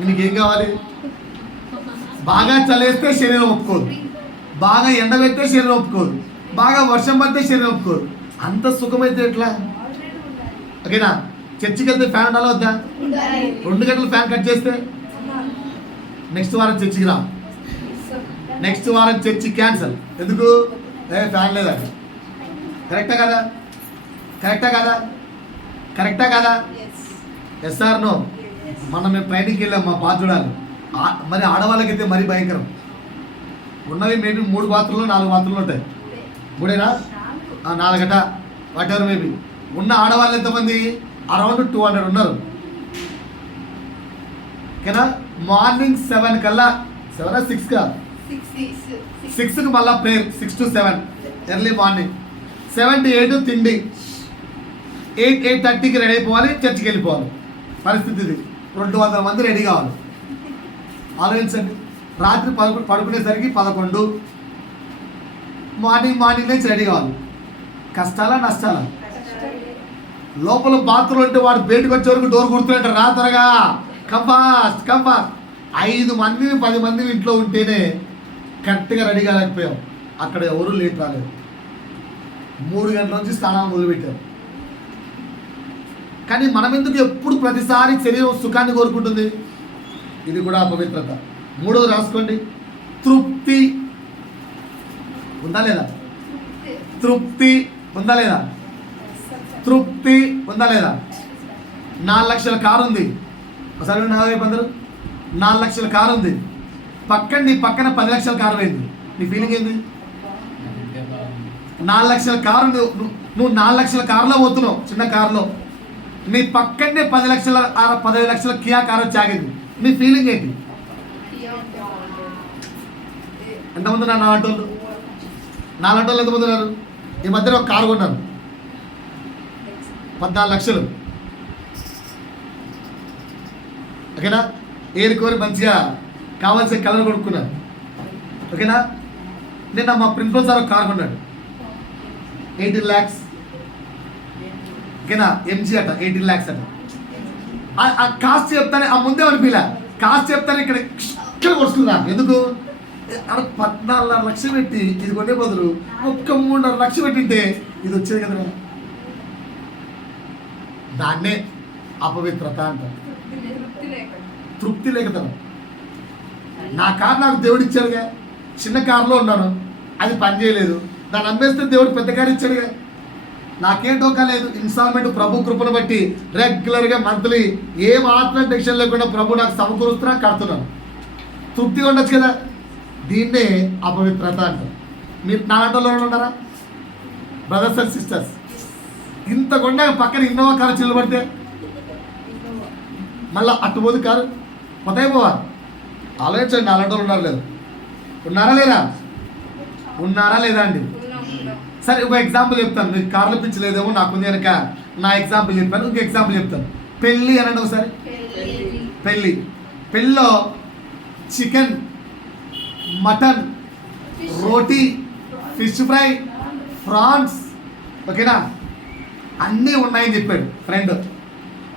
నీకేం కావాలి? బాగా చలేస్తే శరీరం ఒప్పుకోదు, బాగా ఎండ పెడితే శరీరం ఒప్పుకోదు, బాగా వర్షం పడితే శరీరం ఒప్పుకోదు. అంత సుఖమైతే ఎట్లా? ఓకేనా? చర్చికి వెళ్తే ఫ్యాన్ ఉండాలా వద్దా? 2 గంటలు ఫ్యాన్ కట్ చేస్తే నెక్స్ట్ వారం చర్చికి రా. నెక్స్ట్ వారం చర్చి క్యాన్సల్. ఎందుకు? ఫ్యాన్ లేదా? కరెక్టా కదా? Yes sir no? మనం మేము ట్రైనింగ్కి వెళ్ళాం, మా బాధ్యుడాలు. మరి ఆడవాళ్ళకైతే మరీ భయంకరం. ఉన్నవి మేబీ 3 బాత్రూంలో 4 బాత్రూంలు ఉంటాయి. 3ఏనా? 4 వాట్ ఎవర్ మేబీ. ఉన్న ఆడవాళ్ళు ఎంతమంది? అరౌండ్ 200 ఉన్నారు. ఓకేనా? మార్నింగ్ 7 కల్లా, 7 6గా 6కి మళ్ళీ prayer, 6 to 7 early morning. 7 to 8 తిండి, 8:30కి రెడీ అయిపోవాలి, చర్చికి వెళ్ళిపోవాలి. పరిస్థితి ఇది. 200 మంది రెడీ కావాలి. ఆలోచించండి. రాత్రి పడుకునేసరికి 11. మార్నింగ్ నుంచి రెడీ కావాలి. కష్టాలా నష్టాలా? లోపల బాత్రూమ్ అంటే వాడు బయటకు వచ్చే వరకు డోర్ కొడుతుంటారు, రా త్వరగా, కంఫాస్ట్. 5 మంది 10 మంది ఇంట్లో ఉంటేనే కరెక్ట్గా రెడీ కాలేకపోయాం. అక్కడ ఎవరు లేట్ రాలేదు. 3 గంటల నుంచి స్నానాలు మొదలుపెట్టారు. కానీ మనం ఎందుకు ఎప్పుడు ప్రతిసారి శరీరం సుఖాన్ని కోరుకుంటుంది? ఇది కూడా అపవిత్రత. 3వది రాసుకోండి. తృప్తి ఉందా లేదా? తృప్తి ఉందా లేదా? 4 లక్షల కారు ఉంది. ఒకసారి 4 లక్షల కారు ఉంది. పక్కన 10 లక్షల కారు పోయింది. నీ ఫీలింగ్ ఏంది? 4 లక్షల కారు, నువ్వు 4 లక్షల కారులో పోతున్నావు, చిన్న కారులో. నీ పక్కనే 15 లక్షల కియా కారు వచ్చి ఆగింది. నీ ఫీలింగ్ ఏంటి? ఎంతమంది ఉన్నారు? నాలాంటి వాళ్ళు ఎంతమంది ఉన్నారు? ఈ మధ్యలో ఒక కారు కొన్నారు, 14 లక్షలు. ఓకేనా? ఏరుకోరి మంచిగా కావాల్సిన కలర్ కొనుక్కున్నారు. ఓకేనా? నిన్న మా ప్రిన్సిపల్ సార్ ఒక కారు కొన్నాడు, 18 lakhs. ఓకేనా? ఎంజీ అట, 18 lakhs అట. ఆ కాస్ట్ చెప్తానే, ఆ ముందే అనిపించలే, కాస్ట్ చెప్తానే ఇక్కడ వస్తుందా? ఎందుకు? 14 లక్షలు పెట్టి ఇది కొనే బదులు ఒక్క 3.5 లక్షలు పెట్టింటే ఇది వచ్చేది కదా. దాన్నే అపవిత్రత అంటారు. తృప్తి లేకతనం. నా కారు నాకు దేవుడు ఇచ్చాడుగా, చిన్న కారులో ఉన్నాను, అది పని చేయలేదు, దాన్ని అమ్మేస్తే దేవుడు పెద్ద కారు ఇచ్చాడుగా, నాకేం టోకా లేదు. ఇన్స్టాల్మెంట్ ప్రభు కృపను బట్టి రెగ్యులర్గా మంత్లీ ఏ మాత్రం టెన్షన్ లేకుండా ప్రభు నాకు సమకూరుస్తున్నా, కడుతున్నాను, తృప్తిగా ఉండొచ్చు కదా. దీన్నే అపవిత్రత అంటారు. మీరు నాటంలో ఉన్నారా బ్రదర్స్ అండ్ సిస్టర్స్? ఇంత కొండ పక్కన ఇన్నోవా కారు చిల్లు పడితే మళ్ళీ అట్టుపోదు కారు పోతాయిపోవా. ఆలోచించండి, అలాంటి వాళ్ళు ఉన్నారు లేదు, ఉన్నారా లేదా? ఉన్నారా లేదా అండి? సరే ఒక ఎగ్జాంపుల్ చెప్తాను, మీకు కార్లు పిచ్చలేదేమో నాకుంది కనుక నా ఎగ్జాంపుల్ చెప్పాను. ఇంకొక ఎగ్జాంపుల్ చెప్తాను. పెళ్ళి అనండి ఒకసారి. పెళ్ళిలో చికెన్, మటన్, రోటీ, ఫిష్ ఫ్రై, ప్రాన్స్, ఓకేనా, అన్నీ ఉన్నాయని చెప్పాడు ఫ్రెండ్.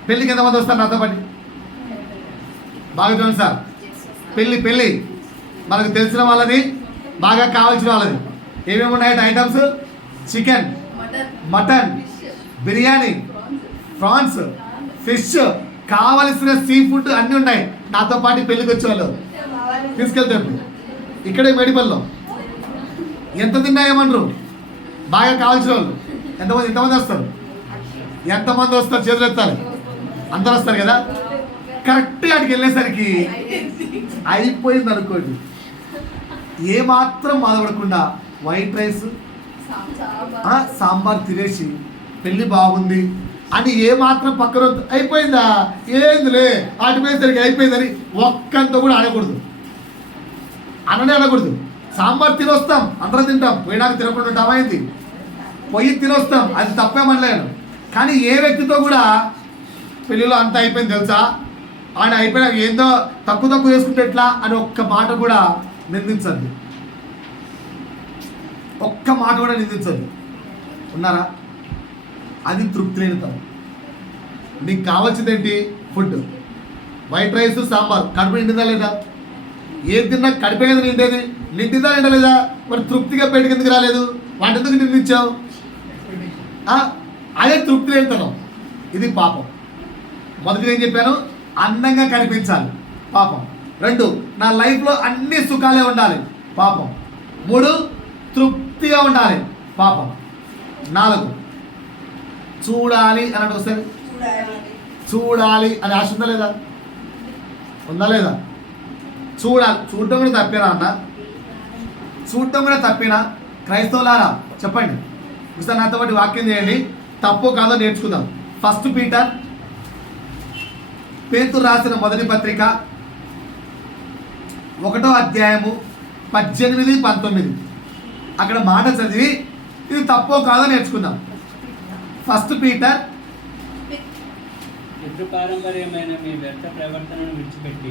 పెళ్ళికి ఎంతమంది వస్తారు నాతో పాటు? బాగా చూడండి సార్, పెళ్ళి మనకు తెలిసిన వాళ్ళది, బాగా కావాల్సిన వాళ్ళది. ఏమేమి ఉన్నాయంటే items: chicken, mutton, biryani, prawns, fish, కావలసిన సీ ఫుడ్ అన్నీ ఉన్నాయి. నాతో పాటు పెళ్ళికి వచ్చే వాళ్ళు తీసుకెళ్తాడు. ఇక్కడే మేడిపల్లిలో ఎంత తిన్నాయేమనరు బాగా కావాల్సిన వాళ్ళు. ఎంతమంది వస్తారు? ఎంతమంది వస్తారు? చేతులు ఎత్తాలి. అందరూ వస్తారు కదా. కరెక్ట్గా అక్కడికి వెళ్ళేసరికి అయిపోయింది అనుకోండి. ఏమాత్రం బాధపడకుండా వైట్ రైస్, సాంబార్ తినేసి పెళ్ళి బాగుంది అని ఏమాత్రం పక్కన అయిపోయిందా, ఏందిలే ఆటిపోయేసరికి అయిపోయిందని ఒక్కంత కూడా అనకూడదు. అనకూడదు. సాంబార్ తినొస్తాం, అందరం తింటాం, పోయినాక తినకుండా ఉంటామా ఏంటి? పొయ్యి తినొస్తాం, అది తప్పేమనలేను. కానీ ఏ వ్యక్తితో కూడా పెళ్ళిలో అంతా అయిపోయింది తెలుసా, ఆయన అయిపోయినాక ఏందో తక్కువ చేసుకుంటే ఎట్లా అని ఒక్క మాట కూడా నిందించద్దు. ఒక్క మాట కూడా నిందించద్దు. ఉన్నారా? అది తృప్తి లేనితనం. నీకు కావాల్సింది ఏంటి? Food, white rice, sambar. కడుపు నిండిందా లేదా? ఏది తిన్నా కడిపే కదా నిండేది. నిండిందా నిండలేదా? మరి తృప్తిగా బయటకు ఎందుకు రాలేదు? వాటి ఎందుకు నిందించావు? అదే తృప్తి లేనితనం. ఇది పాపం. మొదటిగా ఏం చెప్పాను? అందంగా కనిపించాలి, పాపం. 2, నా లైఫ్లో అన్ని సుఖాలే ఉండాలి, పాపం. 3, తృప్తిగా ఉండాలి, పాపం. 4, చూడాలి అని ఒకసారి చూడాలి అని ఆశ ఉందా లేదా? ఉందా లేదా? చూడాలి. చూడటం కూడా తప్పేనా అన్న? చూడటం కూడా తప్పేనా? క్రైస్తవులారా చెప్పండి ఒకసారి నాతో పాటు వాక్యం చేయండి. తప్పు కాదో నేర్చుకుందాం. 1 పీటర్, పేతురు రాసిన మొదటి పత్రిక 1వ అధ్యాయము 18, 19 అక్కడ మాట చదివి ఇది తప్పో కాదో నేర్చుకుందాం. 1 పీటర్, పితృపారంపర్యమైన మీ వ్యర్థ ప్రవర్తనను విడిచిపెట్టి.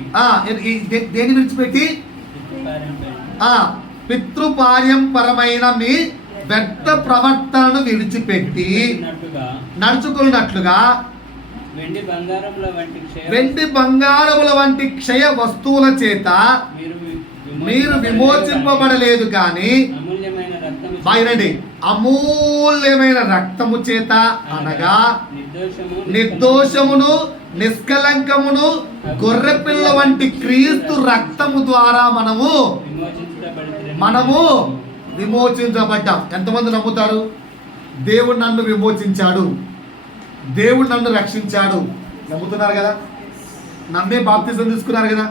దేని విడిచిపెట్టి? పితృపారంపరమైన మీ వ్యర్థ ప్రవర్తనను విడిచిపెట్టి నడుచుకున్నట్లుగా వెండి బంగారముల వంటి క్షయ వస్తువుల చేత మీరు విమోచింపబడలేదు కానీ బాయినండి అమూల్యమైన రక్తము చేత, అనగా నిర్దోషమును నిష్కలంకమును గొర్రెపిల్ల వంటి క్రీస్తు రక్తము ద్వారా మనము విమోచించబడ్డాం. ఎంతమంది నమ్ముతారు? దేవుడు నన్ను విమోచించాడు, దేవుడు నన్ను రక్షించాడు. నమ్ముతున్నారు కదా? నమ్మే బాప్తిజం తీసుకున్నారు కదా?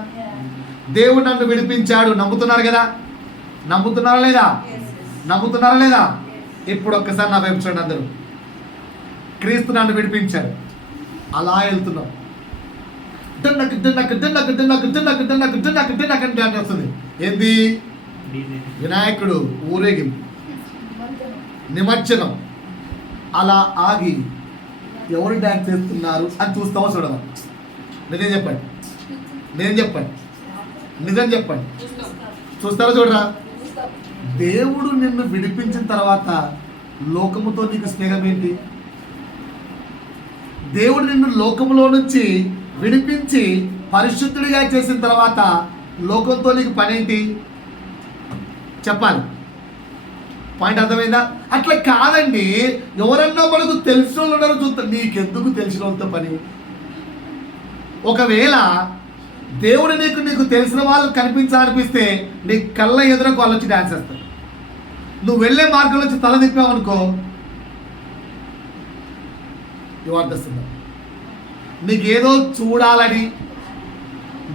దేవుడు నన్ను విడిపించాడు, నమ్ముతున్నారు కదా? నమ్ముతున్నారా లేదా? నమ్ముతున్నారా లేదా? ఇప్పుడు ఒక్కసారి నా వైపు చూడండి అందరూ. క్రీస్తు నన్ను విడిపించాడు, అలా వెళ్తున్నాం. వస్తుంది ఏంది? వినాయకుడు ఊరేగింపు, నిమజ్జనం. అలా ఆగి ఎవరు డ్యాన్స్ చేస్తున్నారు అని చూస్తామో చూడమా? నిజం చెప్పండి, నిజం చెప్పండి. చూస్తారో చూడరా? దేవుడు నిన్ను విడిపించిన తర్వాత లోకముతో నీకు స్నేహం ఏంటి? దేవుడు నిన్ను లోకములో నుంచి విడిపించి పరిశుద్ధుడిగా చేసిన తర్వాత లోకంతో నీకు పనేంటి చెప్పాలి. పాయింట్ అర్థమైందా? అట్లా కాదండి. ఎవరన్నా మనకు తెలిసిన వాళ్ళు ఉన్నారో చూస్తా. నీకెందుకు తెలిసిన వాళ్ళతో పని? ఒకవేళ దేవుడు నీకు తెలిసిన వాళ్ళు కనిపించాలనిపిస్తే నీ కళ్ళ ఎదురకు వాళ్ళు వచ్చి డాన్స్ చేస్తారు. నువ్వు వెళ్ళే మార్గంలో వచ్చి తల తిప్పావనుకో, యువర్దస్తుంది. నీకేదో చూడాలని,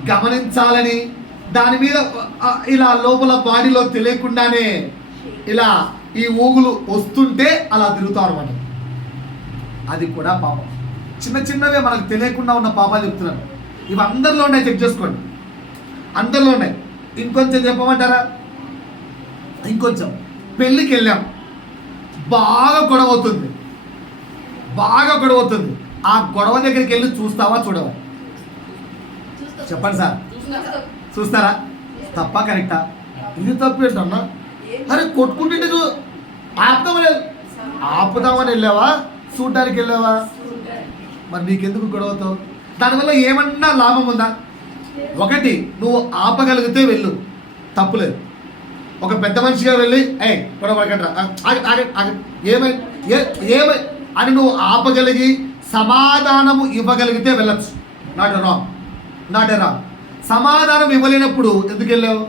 గమనించాలని, దాని మీద ఇలా లోపల బాడీలో తెలియకుండానే ఇలా ఈ ఊగులు వస్తుంటే అలా తిరుగుతారు అన్నమాట. అది కూడా పాపం. చిన్న చిన్నవే మనకు తెలియకుండా ఉన్న పాపాలు చెప్తున్నాను. ఇవి అందరిలో ఉన్నాయి, చెక్ చేసుకోండి, అందరిలో ఉన్నాయి. ఇంకొంచెం చెప్పమంటారా? ఇంకొంచెం. పెళ్ళికి వెళ్ళాం, బాగా గొడవ అవుతుంది. ఆ గొడవ దగ్గరికి వెళ్ళి చూస్తావా చూడవా? చెప్పండి సార్. చూస్తారా? తప్పా కరెక్టా? ఇది తప్పు ఏంటన్నా? అరే కొట్టుకుంటుంటే ఆపుదామని వెళ్ళావా, చూడడానికి వెళ్ళావా? మరి నీకెందుకు గొడవతో? దానివల్ల ఏమన్నా లాభం ఉందా? ఒకటి, నువ్వు ఆపగలిగితే వెళ్ళు, తప్పులేదు. ఒక పెద్ద మనిషిగా వెళ్ళి గొడవ ఏమై అని నువ్వు ఆపగలిగి సమాధానము ఇవ్వగలిగితే వెళ్ళచ్చు. Not a wrong. సమాధానం ఇవ్వలేనప్పుడు ఎందుకు వెళ్ళావు?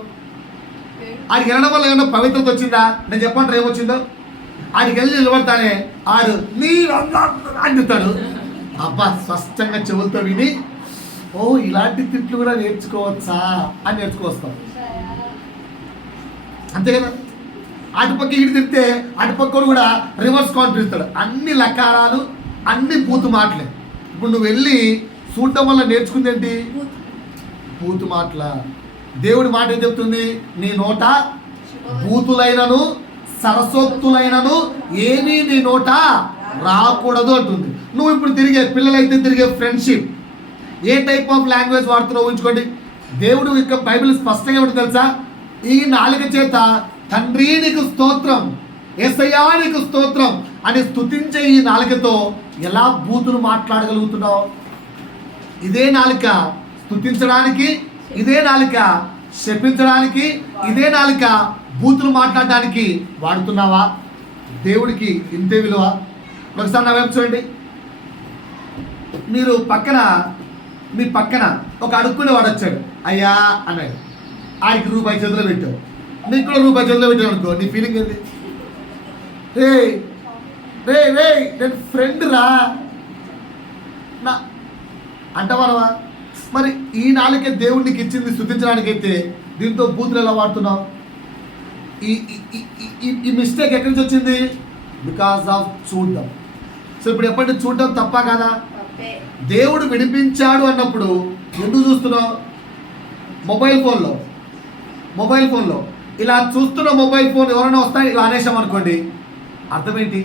ఆడికి వెళ్ళడం వల్ల ఏమన్నా పవిత్రత వచ్చిందా? నేను చెప్పంటారు ఏమొచ్చిందో? ఆడికి వెళ్ళి నిలబడతానే ఆడు నీ అంటుతాడు. అబ్బా స్పష్టంగా చెవులతో విని, ఓ ఇలాంటి తిట్లు కూడా నేర్చుకోవచ్చా అని నేర్చుకొస్తాం. అంతే కదా? అటుపక్క ఇటు తిరిగితే అటుపక్కడు కూడా రివర్స్ కౌంటర్ ఇస్తాడు. అన్ని లకారాలు, అన్ని బూతు మాటలే. ఇప్పుడు నువ్వు వెళ్ళి చూడటం వల్ల నేర్చుకుంది ఏంటి? బూతు మాటల. దేవుడి మాట ఏం చెప్తుంది? నీ నోట బూతులైనను సరసోక్తులైనను ఏమీ నీ నోట రాకూడదు అంటుంది. నువ్వు ఇప్పుడు పిల్లలైతే తిరిగే ఫ్రెండ్షిప్ ఏ టైప్ ఆఫ్ లాంగ్వేజ్ వాడుతున్నావు ఊహించుకోండి. దేవుడు ఇక బైబిల్ స్పష్టంగా ఉంటుంది తెలుసా? ఈ నాలుక చేత తండ్రి నీకు స్తోత్రం, యేసయ్యా నీకు స్తోత్రం అని స్తుతించే ఈ నాలుకతో ఎలా బూతులు మాట్లాడగలుగుతున్నావు? ఇదే నాలుక స్తుతించడానికి, ఇదే నాలుక శపించడానికి, ఇదే నాలుక బూతులు మాట్లాడడానికి వాడుతున్నావా? దేవుడికి ఇంతే విలువ. ఒకసారి నా వైపు చూడండి. మీ పక్కన ఒక అడుక్కునే వాడు వచ్చాడు, అయ్యా అన్నాడు. ఆడికి రూపాయి చేతిలో పెట్టావు, నీకు కూడా రూపాయి చేతిలో పెట్టావు అనుకో, నీ ఫీలింగ్ ఏంటి? రే రే రే నేను ఫ్రెండ్ రా నా అంటవనవా? మరి ఈ నాలుకే దేవుడికి ఇచ్చింది స్తుతించడానికైతే దీంతో బూతులు ఎలా వాడుతున్నావు? ఈ మిస్టేక్ ఎక్కడి నుంచి వచ్చింది? బికాస్ ఆఫ్ చూడడం. సో ఇప్పుడు ఎప్పటి చూడడం తప్ప కదా? దేవుడు విడిపించాడు అన్నప్పుడు ఎందుకు చూస్తున్నావు? మొబైల్ ఫోన్లో ఇలా చూస్తున్న మొబైల్ ఫోన్ ఎవరైనా వస్తా ఇలా అనేసాం అనుకోండి, అర్థమేంటి?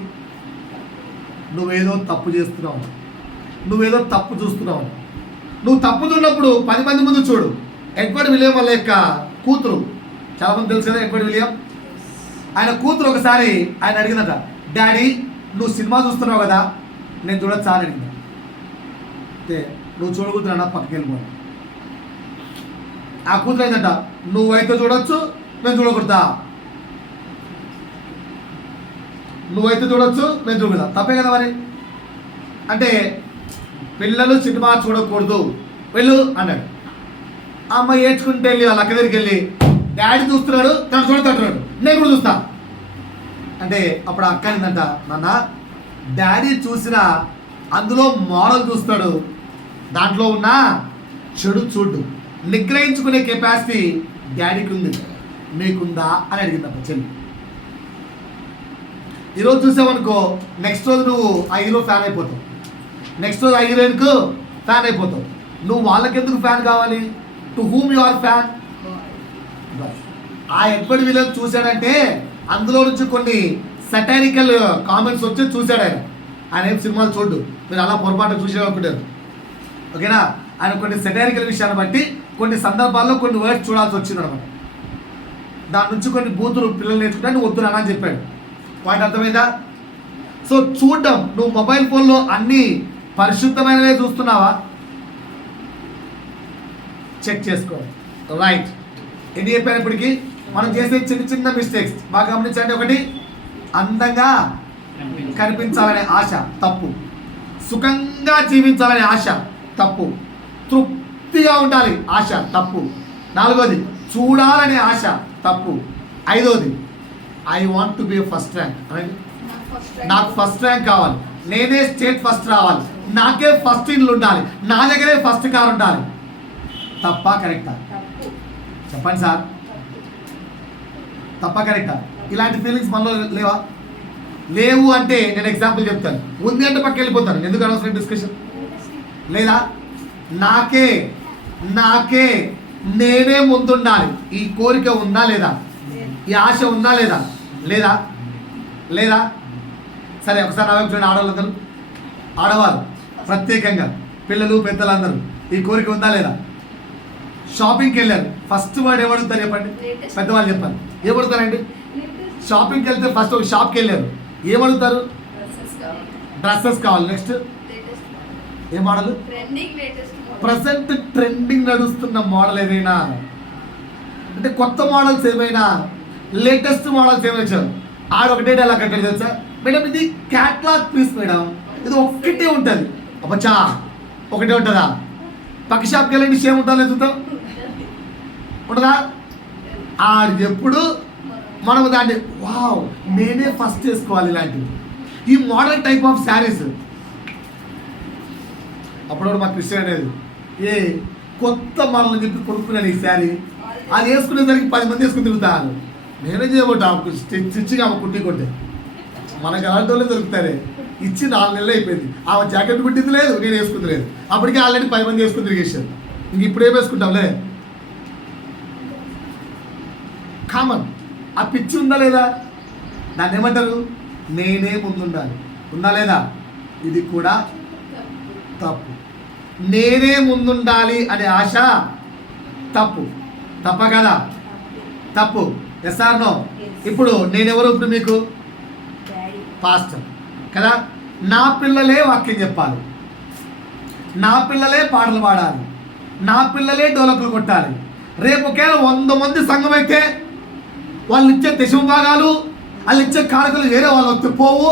నువ్వేదో తప్పు చేస్తున్నావు, నువ్వేదో తప్పు చూస్తున్నావు. నువ్వు తప్పు చూడప్పుడు 10 మంది ముందు చూడు. ఎడ్వర్డ్ విలియం వాళ్ళ యొక్క కూతురు, చాలామంది తెలుసు కదా ఎడ్వర్డ్ విలియం, ఆయన కూతురు ఒకసారి ఆయన అడిగిందట, డాడీ నువ్వు సినిమా చూస్తున్నావు కదా, నేను చూడొచ్చా అని అడిగింది. అంటే నువ్వు చూడకూతున్నా పక్కకి వెళ్ళిపోయి. ఆ కూతురు అయిందట, నువ్వైతే చూడొచ్చు నేను చూడకూడదా? నువ్వైతే చూడొచ్చు నేను చూడకూడదా? తప్పే కదా మరి. అంటే పిల్లలు సినిమా చూడకూడదు వెళ్ళు అన్నాడు. ఆ అమ్మాయి ఏడ్చుకుంటే వెళ్ళి వాళ్ళ అక్క దగ్గరికి వెళ్ళి, డాడీ చూస్తున్నాడు తను చూడతాడు, నేను కూడా చూస్తా అంటే అప్పుడు అక్క ఏంటంట, నాన్న డాడీ చూసిన అందులో మోరల్ చూస్తాడు, దాంట్లో ఉన్న చెడు చూడు, నిగ్రహించుకునే కెపాసిటీ డాడీకి ఉంది, నీకుందా అని అడిగిందట చెల్లి. ఈరోజు చూసావనుకో, నెక్స్ట్ రోజు నువ్వు ఆ హీరో ఫ్యాన్ అయిపోతావు, నెక్స్ట్ రోజు ఆ హీరోయిన్కు ఫ్యాన్ అయిపోతావు. నువ్వు వాళ్ళకెందుకు ఫ్యాన్ కావాలి? To whom you are fan? ఆ ఎడ్వర్డ్ విలియం చూశాడంటే అందులో నుంచి కొన్ని సటారికల్ కామెంట్స్ వచ్చి చూశాడు. ఆయన ఏం సినిమాలు చూడు, మీరు అలా పొరపాటు చూసేవాళ్ళనుకుంటారు, ఓకేనా? ఆయన కొన్ని సటారికల్ విషయాన్ని బట్టి కొన్ని సందర్భాల్లో కొన్ని వర్డ్స్ చూడాల్సి వచ్చింది అనమాట. దాని నుంచి కొన్ని బూతులు పిల్లలు నేర్చుకుంటే నువ్వు వద్దు అని చెప్పాడు. పాయింట్ అర్థమైందా? సో చూడడం, నువ్వు మొబైల్ ఫోన్లో అన్ని పరిశుద్ధమైనవే చూస్తున్నావా? చెక్ చేసుకో. రైట్, ఎన్ని చెప్పినప్పటికీ మనం చేసే చిన్న చిన్న మిస్టేక్స్ బాగా గమనించండి. ఒకటి, అందంగా కనిపించాలనే ఆశ తప్పు, సుఖంగా జీవించాలనే ఆశ తప్పు, తృప్తిగా ఉండాలి, ఆశ తప్పు. 4వది చూడాలనే ఆశ తప్పు. 5వది I want to be first rank, నాకు ఫస్ట్ ర్యాంక్ కావాలి, నేనే స్టేట్ ఫస్ట్ రావాలి, నాకే ఫస్ట్ ఇల్లు ఉండాలి, నా దగ్గరే ఫస్ట్ కార్ ఉండాలి. తప్ప కరెక్టా? తప్పు. చెప్పండి సార్, తప్ప కరెక్టా? ఇలాంటి ఫీలింగ్స్ మనలో లేవా? లేవు అంటే నేను ఎగ్జాంపుల్ చెప్తాను. ఉంది అంటే పక్క వెళ్ళిపోతాను, ఎందుకు అనవసరం డిస్కషన్? లేదా నాకే నేనే ముందుండాలి, ఈ కోరిక ఉందా లేదా? ఈ ఆశ ఉందా లేదా? లేదా? సరే ఒకసారి నా వైపు చూడండి. ఆడవాళ్ళందరూ, ఆడవారు ప్రత్యేకంగా, పిల్లలు పెద్దలందరూ ఈ కోరిక ఉందా లేదా? షాపింగ్కి వెళ్ళారు, ఫస్ట్ వర్డ్ ఏమడుగుతారు చెప్పండి? పెద్దవాళ్ళు చెప్పాలి. ఏమడుగుతారండి? షాపింగ్కి వెళ్తే ఫస్ట్ ఒక షాప్కి వెళ్ళారు, ఏమడుగుతారు? డ్రెస్సెస్ కావాలి. నెక్స్ట్ ఏ మోడల్? ప్రజెంట్ ట్రెండింగ్ నడుస్తున్న మోడల్ ఏదైనా అంటే కొత్త మోడల్స్ ఏమైనా, లేటెస్ట్ మోడల్స్ ఏమైనా వచ్చారు. ఆడొకటే ఎలా కట్టాడు తెలుసా మేడం? ఇది క్యాట్లాగ్ పీస్ మేడం, ఇది ఒక్కటే ఉంటుంది. అబ్బచ్చా ఒకటే ఉంటుందా? పక్క షాప్కి వెళ్ళండి, సేమ్ ఉంటుందో చూద్దాం, ఉంటుందా? ఆడు ఎప్పుడు మనం దాన్ని వావ్ నేనే ఫస్ట్ వేసుకోవాలి ఇలాంటివి, ఈ మోడల్ టైప్ ఆఫ్ శారీస్. అప్పుడు మా క్రిస్టియన్ అనేది ఏ కొత్త మోడల్ చెప్పి కొనుక్కున్నాను ఈ శారీ, అది వేసుకునేసరికి 10 మంది వేసుకుని తిరుగుతారు. నేనే చేయబోటా స్టిచ్చింగ్ ఆమె కుట్టి కొట్టే, మనకు అలాంటి వాళ్ళే దొరుకుతారే. ఇచ్చి 4 నెలలు అయిపోయింది, ఆమె జాకెట్ కుట్టింది లేదు, నేను వేసుకుంది లేదు. అప్పటికే ఆల్రెడీ 10 మంది వేసుకుని తిరిగేసారు. ఇంక ఇప్పుడు ఏం వేసుకుంటాంలే, కామన్. ఆ పిచ్చి ఉందా లేదా? దాన్ని ఏమంటారు? నేనే ముందుండాలి, ఉందా లేదా? ఇది కూడా తప్పు. నేనే ముందుండాలి అనే ఆశ తప్పు. తప్ప కదా? తప్పు. Yes or no? ఇప్పుడు నేనెవరు? ఇప్పుడు మీకు పాస్టర్ కదా. నా పిల్లలే వాక్యం చెప్పాలి, నా పిల్లలే పాటలు పాడాలి, నా పిల్లలే డోలకులు కొట్టాలి. రేపు ఒకవేళ 100 మంది సంఘం అయితే వాళ్ళు ఇచ్చే దశమ భాగాలు, వాళ్ళు ఇచ్చే కానుకలు వేరే వాళ్ళు వస్తే పోవు,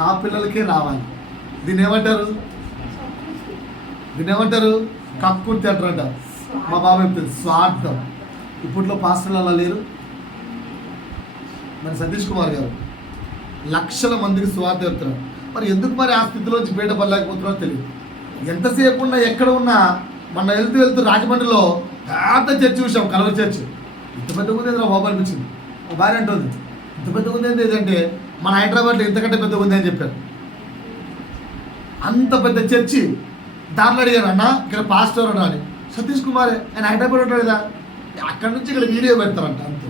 నా పిల్లలకే రావాలి. దీన్ని ఏమంటారు? కక్కుర్తి అంటారంట. మా బాబు చెప్తుంది స్వార్థం. ఇప్పట్లో పాస్టర్లు అలా లేరు. మరి సతీష్ కుమార్ గారు లక్షల మందికి స్వార్థం చెప్తున్నారు. మరి ఎందుకు మరి ఆ స్థితిలోంచి బయటపడలేకపోతున్నారో తెలియదు. ఎంతసేపు ఉన్నా ఎక్కడ ఉన్నా, మన వెళ్తూ రాజమండ్రిలో పెద్ద చర్చి చూసాం, కలవరి చర్చి. ఇంత పెద్దగా ఉంది నా బాబు అనిపించింది. మా భార్య అంటుంది ఇంత పెద్దగా ఉంది ఏంటంటే మన హైదరాబాద్లో ఇంతకంటే పెద్దగా ఉంది అని చెప్పారు. అంత పెద్ద చర్చి. దాంట్లో అడిగారు, అన్న ఇక్కడ పాస్టర్ అన్నా అని. సతీష్ కుమార్ ఆయన హైదరాబాద్ ఉంటాడు కదా, అక్కడి నుంచి ఇక్కడ వీడియో పెడతారంట అంతే.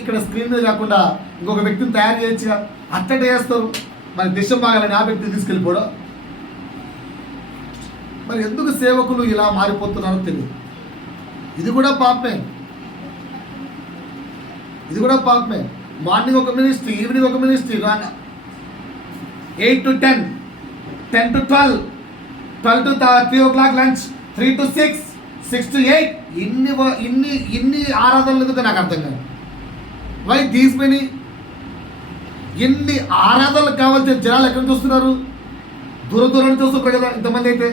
ఇక్కడ స్క్రీన్ మీద కాకుండా ఇంకొక వ్యక్తిని తయారు చేయొచ్చుగా, అట్టటే చేస్తారు. మరి దేశం బాగాలని ఆ వ్యక్తిని తీసుకెళ్ళిపోవడం. మరి ఎందుకు సేవకులు ఇలా మారిపోతున్నారో తెలియదు. ఇది కూడా పాపమే. మార్నింగ్ ఒక మినిస్ట్రీ, ఈవినింగ్ ఒక ministry, 8 to 10, 10 to 12, 12 to 3 o'clock lunch, 3 to 6, 6 to 8. ఇన్ని ఆరాధనలు ఎందుకు నాకు అర్థం కాదు. Why these many? ఎన్ని ఆరాధనలు కావాల్సిన జనాలు ఎక్కడ చూస్తున్నారు? దూరం చూస్తున్నారు కదా ఇంతమంది అయితే.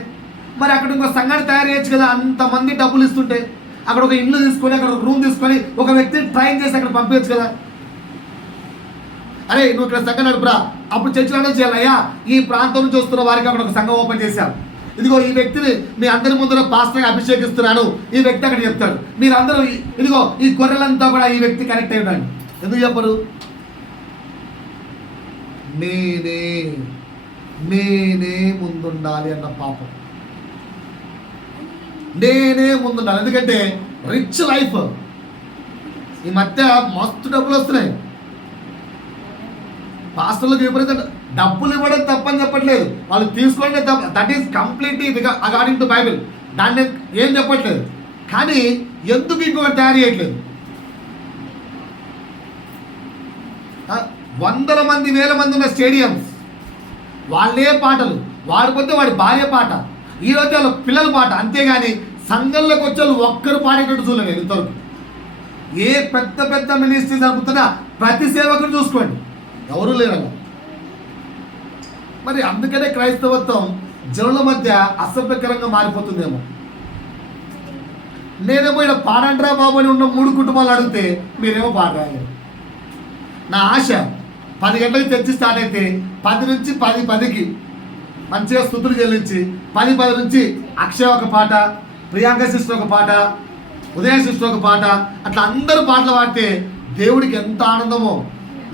మరి అక్కడ ఇంకో సంఘాన్ని తయారు చేయొచ్చు కదా, అంతమంది డబ్బులు ఇస్తుంటే. అక్కడ ఒక ఇల్లు తీసుకొని, అక్కడ ఒక రూమ్ తీసుకొని, ఒక వ్యక్తిని ట్రైన్ చేసి అక్కడ పంపించచ్చు కదా. అరే నువ్వు ఇక్కడ సంఘం నడుపురా, అప్పుడు చర్చలు అంటే చేయాలయ్యా, ఈ ప్రాంతం నుంచి వస్తున్న వారికి అక్కడ ఒక సంఘం ఓపెన్ చేశాం, ఇదిగో ఈ వ్యక్తిని మీ అందరి ముందర పాస్టర్గా అభిషేకిస్తున్నాను, ఈ వ్యక్తి అక్కడ చెప్తాడు, మీరందరూ ఇదిగో ఈ గొర్రెలంతా కూడా ఈ వ్యక్తి కనెక్ట్ అయి ఉండండి. ఎందుకు చెప్పరు? నేనే ముందుండాలి అన్న పాపం. నేనే ముందుండాలి. ఎందుకంటే రిచ్ లైఫ్. ఈ మధ్య మస్తు డబ్బులు వస్తున్నాయి. పాస్టర్లకు విపరీతంగా డబ్బులు ఇవ్వడం తప్పని చెప్పట్లేదు, వాళ్ళు తీసుకోవడం తప్ప. That is completely according to Bible. దాన్ని ఏం చెప్పట్లేదు. కానీ ఎందుకు ఇంకొకటి తయారు చేయట్లేదు? 100 మంది 1000 మంది ఉన్న స్టేడియంస్, వాళ్ళే పాటలు, వాడిపోతే వాడి భార్య పాట, ఈరోజు వాళ్ళ పిల్లల పాట, అంతేగాని సంఘంలోకి వచ్చే వాళ్ళు ఒక్కరు పాడేటట్టు చూడలేదు ఇంతవరకు. ఏ పెద్ద మినిస్ట్రీస్ అనుకుంటున్నా ప్రతి సేవకుని చూసుకోండి, ఎవరూ లేరಲ್ಲ. మరి అందుకనే క్రైస్తవత్వం జనుల మధ్య అసభ్యకరంగా మారిపోతుందేమో. నేనేమో ఇక్కడ పాడంట్రా బాబు అని ఉన్న 3 కుటుంబాలు అడిగితే మీరేమో పాట రాయలేరు. నా ఆశ 10 గంటలకు చర్చి స్టార్ట్ అయితే 10 నుంచి 10:10కి మంచిగా స్తుతులు చెల్లించి 10:10 నుంచి అక్షయ్ ఒక పాట, ప్రియాంక సిస్టర్ ఒక పాట, ఉదయం సిస్టర్ ఒక పాట, అట్లా అందరూ పాటలు పాడితే దేవుడికి ఎంత ఆనందమో.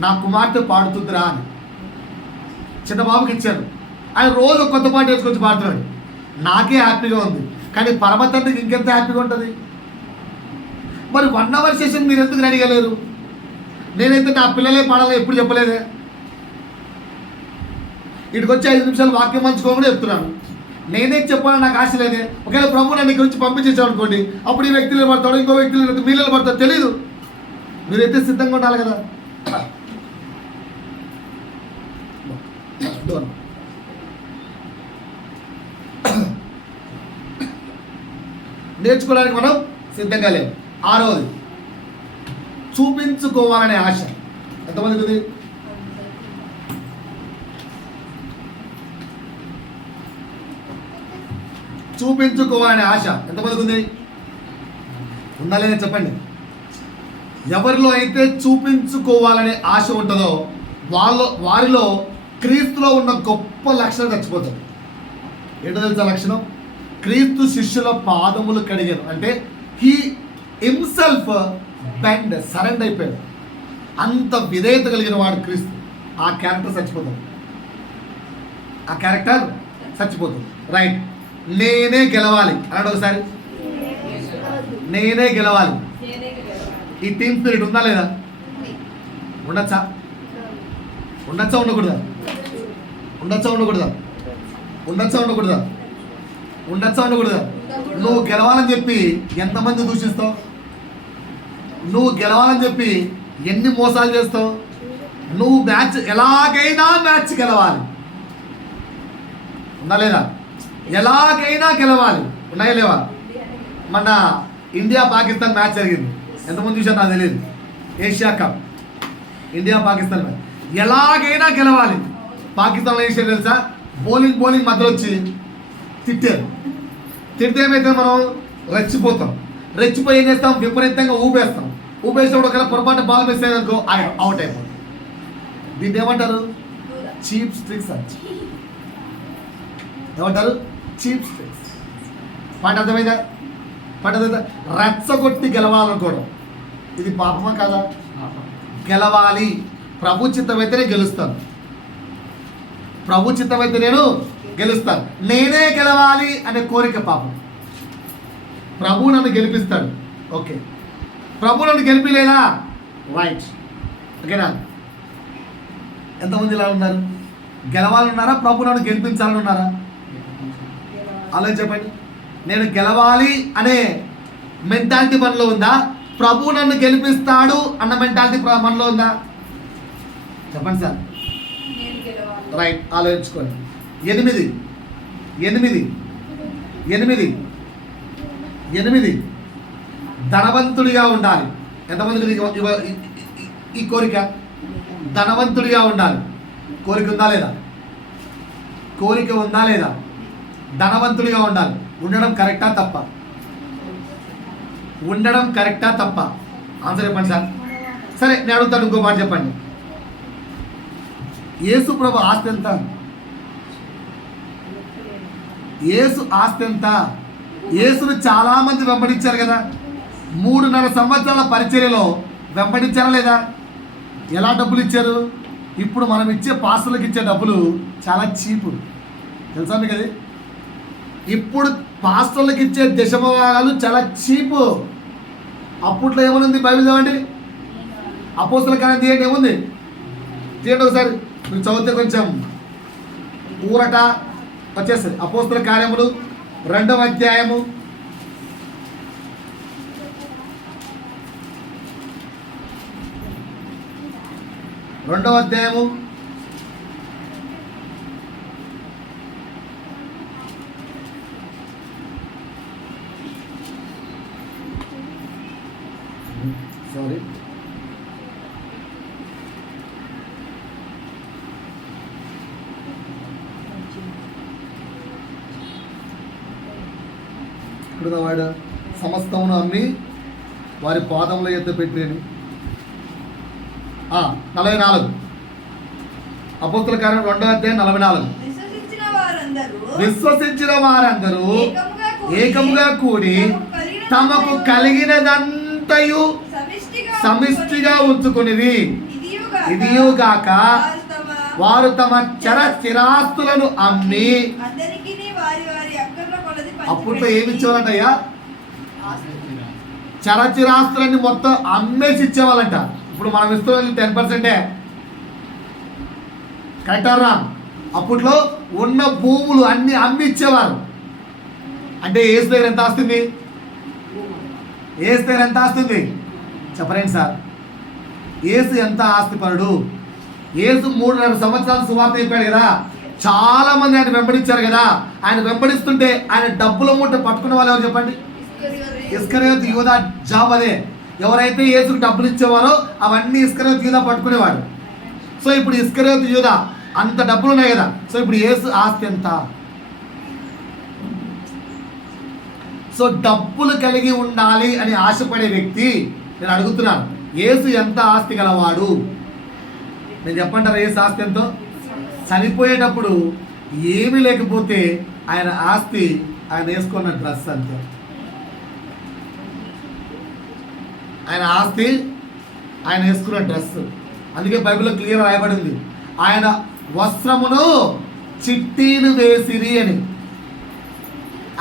నా కుమార్తె పాడుతుందిరా అని చిన్న బాబుకి ఇచ్చాను. ఆయన రోజు ఒక కొత్త పాట వేసుకొచ్చి పాడుతున్నాడు. నాకే హ్యాపీగా ఉంది, కానీ పరమ తండ్రికి ఇంకెంత హ్యాపీగా ఉంటుంది. మరి 1 అవర్ సెషన్ మీరు ఎందుకు రెడీగా లేరు? నేనైతే నా పిల్లలే పాడాలి ఎప్పుడు చెప్పలేదే. ఇక్కడికి వచ్చి 5 నిమిషాలు వాక్యం మంచుకోమని చెప్తున్నాను. నేనే చెప్పాలని నాకు ఆశ లేదే. ఒకవేళ ప్రభు నన్ను ఇక్కడ నుంచి పంపించేసాడు అనుకోండి, అప్పుడు ఈ వ్యక్తులు పడతాడు, ఇంకో వ్యక్తులు మీళ్ళు పడతాడు, తెలీదు. మీరైతే సిద్ధంగా ఉండాలి కదా. నేర్చుకోవడానికి మనం సిద్ధంగా లేవు. 6వది చూపించుకోవాలనే ఆశ. ఎంతమందికి ఉంది? చూపించుకోవాలనే ఆశ ఎంతమందికి ఉంది? ఉందా లేదా చెప్పండి. ఎవరిలో అయితే చూపించుకోవాలనే ఆశ ఉంటుందో వారిలో క్రీస్తులో ఉన్న గొప్ప లక్షణం చచ్చిపోతారు. ఏంటో తెలుసా లక్షణం? క్రీస్తు శిష్యుల పాదములు కడిగాను అంటే హీ హిమ్సెల్ఫ్ బెండ్, సరెండర్ అయిపోయాడు. అంత విధేయత కలిగిన వాడు క్రీస్తు. ఆ క్యారెక్టర్ చచ్చిపోతుంది. ఆ క్యారెక్టర్ చచ్చిపోతుంది. రైట్. నేనే గెలవాలి అన్నాడు ఒకసారి. నేనే గెలవాలి. ఈ టీమ్ స్పిరిట్ ఉందా లేదా? ఉండొచ్చా? ఉండొచ్చా ఉండకూడదా? ఉండొచ్చా ఉండకూడదా? ఉండొచ్చా ఉండకూడదా? ఉండొచ్చా ఉండకూడదా? నువ్వు గెలవాలని చెప్పి ఎంతమంది దూషిస్తావు? నువ్వు గెలవాలని చెప్పి ఎన్ని మోసాలు చేస్తావు? నువ్వు ఎలాగైనా మ్యాచ్ గెలవాలి. ఉందా లేదా? ఎలాగైనా గెలవాలి. ఉన్నాయా లేవా? మన ఇండియా పాకిస్తాన్ మ్యాచ్ జరిగింది. ఎంతమంది చూసారు నాకు తెలియదు. Asia cup India Pakistan match. ఎలాగైనా గెలవాలి. పాకిస్తాన్లో ఏం చేయాలి తెలుసా? బౌలింగ్ మధ్యలో వచ్చి తిట్టారు. తిడితే ఏమైతే మనం రెచ్చిపోతాం. రెచ్చిపోయి ఏం చేస్తాం? విపరీతంగా ఊపేస్తాం. ఊపేసినప్పుడు ఒకవేళ పొరపాటు బాల్ మిస్ అయ్యేదనుకో అవుట్ అయిపోతాం. దీన్ని ఏమంటారు? చీప్ స్ట్రిక్స్ అని. ఏమంటారు? చీప్ స్ట్రిక్స్. పాట అర్థమైందా? రెచ్చగొట్టి గెలవాలనుకోవడం ఇది పాపమా కాదా? గెలవాలి. ప్రభు చిత్తమైతేనే గెలుస్తాను. ప్రభు చిత్తమైతే నేను గెలుస్తాను. నేనే గెలవాలి అనే కోరిక పాపం. ప్రభు నన్ను గెలిపిస్తాడు. ఓకే, ప్రభు నన్ను గెలిపిలేదా? రైట్. ఓకేనా? ఎంతమంది ఇలా ఉన్నారు? గెలవాలన్నారా? ప్రభు నన్ను గెలిపించాలని ఉన్నారా? అలా చెప్పండి. నేను గెలవాలి అనే మెంటాలిటీ మనలో ఉందా? ప్రభు నన్ను గెలిపిస్తాడు అన్న మెంటాలిటీ మనలో ఉందా? చెప్పండి సార్. రైట్. ఆలోచించుకోండి. 8 ధనవంతుడిగా ఉండాలి. ఎంతమందికి ఈ కోరిక? ధనవంతుడిగా ఉండాలి. కోరిక ఉందా లేదా? కోరిక ఉందా లేదా? ధనవంతుడిగా ఉండాలి. ఉండడం కరెక్టా తప్ప? ఉండడం కరెక్టా తప్ప? ఆన్సర్ చెప్పండి సార్. సరే, నేను అడుగుతాను. ఇంకో మాట చెప్పండి. యేసు ప్రభు ఆస్తి ఎంత? యేసు ఆస్తి ఎంత? యేసును చాలా మంది వెంబడించారు కదా. 3.5 సంవత్సరాల పరిచర్యలో వెంబడించారా లేదా? ఎలా డబ్బులు ఇచ్చారు? ఇప్పుడు మనం ఇచ్చే పాస్టర్లకు ఇచ్చే డబ్బులు చాలా చీపు. తెలుసా మీకు అది? ఇప్పుడు పాస్టర్లకు ఇచ్చే దశమభాగాలు చాలా చీపు. అప్పట్లో ఏమనుంది? బైబిల్ చదవండి. అపోస్తల కార్యం తీయండి. ఏముంది? తీయండి ఒకసారి. మీరు చదివితే కొంచెం ఊరట వచ్చేస్తుంది. అపోస్తల కార్యములు 2వ అధ్యాయము 2వ అధ్యాయము 2వ సమస్తమును అమ్మి వారి పాదముల యొద్ద పెట్టిని. 44 అపోస్తల కార్యం 2:44. విశ్వసించిన వారందరూ ఏకముగా కూడి తమకు కలిగినదంతయు సమిష్టిగా ఉంచుకునిది. ఇదియుగాక వారు తమ స్థిరాస్తులను అమ్మి. అప్పుడు ఏమి ఇచ్చేవాళ్ళంటయ్యా? చరచిరాస్తులన్నీ మొత్తం అమ్మేసి ఇచ్చేవాళ్ళంట. ఇప్పుడు మనం ఇస్తున్న 10%. కరెక్టరా? అప్పట్లో ఉన్న భూములు అన్ని అమ్మి ఇచ్చేవారు. అంటే ఏసు దగ్గర ఎంత ఆస్తుంది? ఏసు దగ్గర ఎంత ఆస్తుంది చెప్పరేంటి సార్? ఏసు ఎంత ఆస్తిపరుడు? ఏసు 3.5 సంవత్సరాలు సువార్త అయిపోయాడు కదా. చాలా మంది ఆయన వెంబడించారు కదా. ఆయన వెంబడిస్తుంటే ఆయన డబ్బుల మూట పట్టుకునే వాళ్ళు ఎవరు చెప్పండి? ఇస్కరియోతు యూదా జాబ్ అదే. ఎవరైతే యేసుకు డబ్బులు ఇచ్చేవారో అవన్నీ ఇస్కరియోతు యూదా పట్టుకునేవాడు. సో ఇప్పుడు ఇస్కరియోతు యూదా అంత డబ్బులు ఉన్నాయి కదా. సో ఇప్పుడు యేసు ఆస్తి ఎంత? సో డబ్బులు కలిగి ఉండాలి అని ఆశపడే వ్యక్తి, నేను అడుగుతున్నాను, యేసు ఎంత ఆస్తి గలవాడు? నేను చెప్పంటారా యేసు ఆస్తి ఎంతో? చనిపోయేటప్పుడు ఏమీ లేకపోతే ఆయన ఆస్తి ఆయన వేసుకున్న డ్రెస్ అంతే. ఆయన ఆస్తి ఆయన వేసుకున్న డ్రెస్. అందుకే బైబిల్లో క్లియర్ రాయబడింది, ఆయన వస్త్రమును చిట్టీలు వేసిరి అని.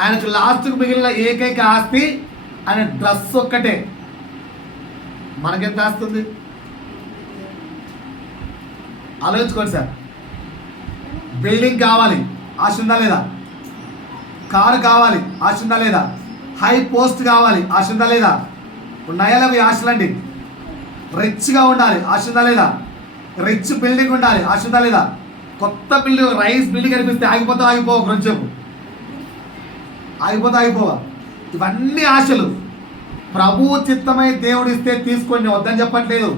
ఆయనకు లాస్ట్కు మిగిలిన ఏకైక ఆస్తి ఆయన డ్రెస్ ఒక్కటే. మనకెంత ఆస్తి ఉంది ఆలోచించుకోండి సార్. బిల్డింగ్ కావాలి, ఆశ ఉందా లేదా? కారు కావాలి, ఆశ ఉందా లేదా? హై పోస్ట్ కావాలి, ఆశ ఉందా లేదా? ఉన్నాయా అవి ఆశలండి? రిచ్గా ఉండాలి, ఆశ ఉందా లేదా? రిచ్ బిల్డింగ్ ఉండాలి, ఆశ ఉందా లేదా? కొత్త బిల్డింగ్, రైస్ బిల్డింగ్ కనిపిస్తే ఆగిపోవా కొంచెం ఆగిపోవా? ఇవన్నీ ఆశలు. ప్రభువు చిత్తమై దేవుడు ఇస్తే తీసుకోండి, వద్దని చెప్పట్లేదు.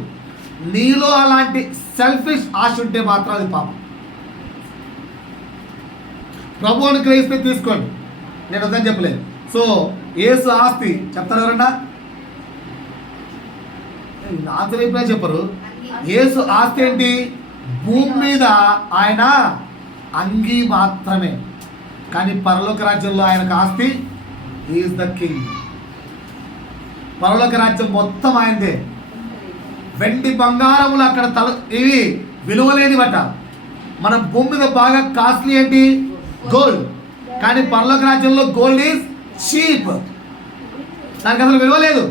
నీలో అలాంటి సెల్ఫిష్ ఆశ ఉంటే మాత్రం అది పాపం. ప్రభు అనుగ్రహిస్తే తీసుకోండి, నేను వద్దని చెప్పలేదు. సో యేసు ఆస్తి చెప్తారు ఎవరన్నా? ఆన్సర్ అయిపోయినా చెప్పరు. యేసు ఆస్తి ఏంటి? భూమి మీద ఆయన అంగీ మాత్రమే, కానీ పరలోక రాజ్యంలో ఆయనకు ఆస్తి ఈజ్ ద కింగ్. పరలోక రాజ్యం మొత్తం ఆయనదే. వెండి బంగారములు అక్కడ ఇవి విలువలేనివట. మన భూమి మీద బాగా కాస్ట్లీ ఏంటి? గోల్డ్. కానీ పరలోక రాజ్యంలో గోల్డ్ ఈజ్ చీప్, దానికి అసలు విలువలేదు.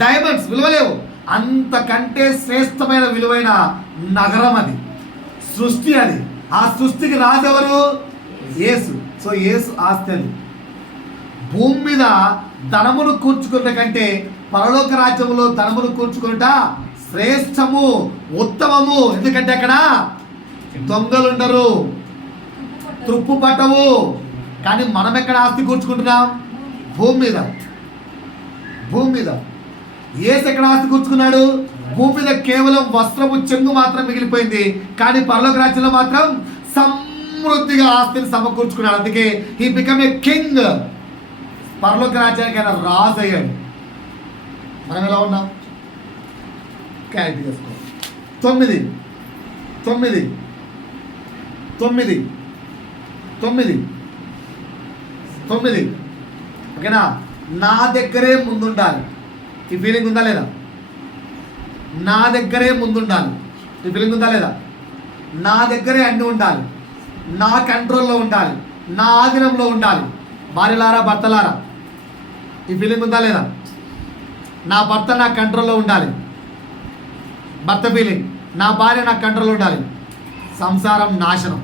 డైమండ్స్ విలువలేవు. అంతకంటే శ్రేష్టమైన విలువైన నగరం అది, సృష్టి అది. ఆ సృష్టికి రాజు ఎవరు? యేసు. సో యేసు ఆస్తి అది. భూమి మీద ధనమును కూర్చుకున్న కంటే పరలోక రాజ్యంలో ధనమును కూర్చుకున్నట శ్రేష్టము, ఉత్తమము. ఎందుకంటే అక్కడ దొంగలుండరు, తుప్పు పట్టవు. కానీ మనం ఎక్కడ ఆస్తి కూర్చుకుంటున్నాం? భూమి మీద. భూమి మీద యేసు ఎక్కడ ఆస్తి కూర్చుకున్నాడు? భూమి మీద కేవలం వస్త్రము, చెంగు మాత్రం మిగిలిపోయింది. కానీ పరలోక రాజ్యంలో మాత్రం సమృద్ధిగా ఆస్తిని సమకూర్చుకున్నాడు. అందుకే హీ బికమ్ ఏ కింగ్. పరలోక రాజ్యానికి ఆయన రాజు అయ్యాడు. మనం ఎలా ఉన్నాం? క్లారిటీ చేసుకో. 9 ఓకేనా? నా దగ్గరే ముందుండాలి. ఈ ఫీలింగ్ ఉందా లేదా? నా దగ్గరే ముందుండాలి. ఈ ఫీలింగ్ ఉందా లేదా? నా దగ్గరే అన్నీ ఉండాలి, నా కంట్రోల్లో ఉండాలి, నా ఆధీనంలో ఉండాలి. భార్యలారా, భర్తలారా, ఈ ఫీలింగ్ ఉందా లేదా? నా భర్త నా కంట్రోల్లో ఉండాలి. భర్త ఫీలింగ్, నా భార్య నా కంట్రోల్లో ఉండాలి. సంసారం నాశనం.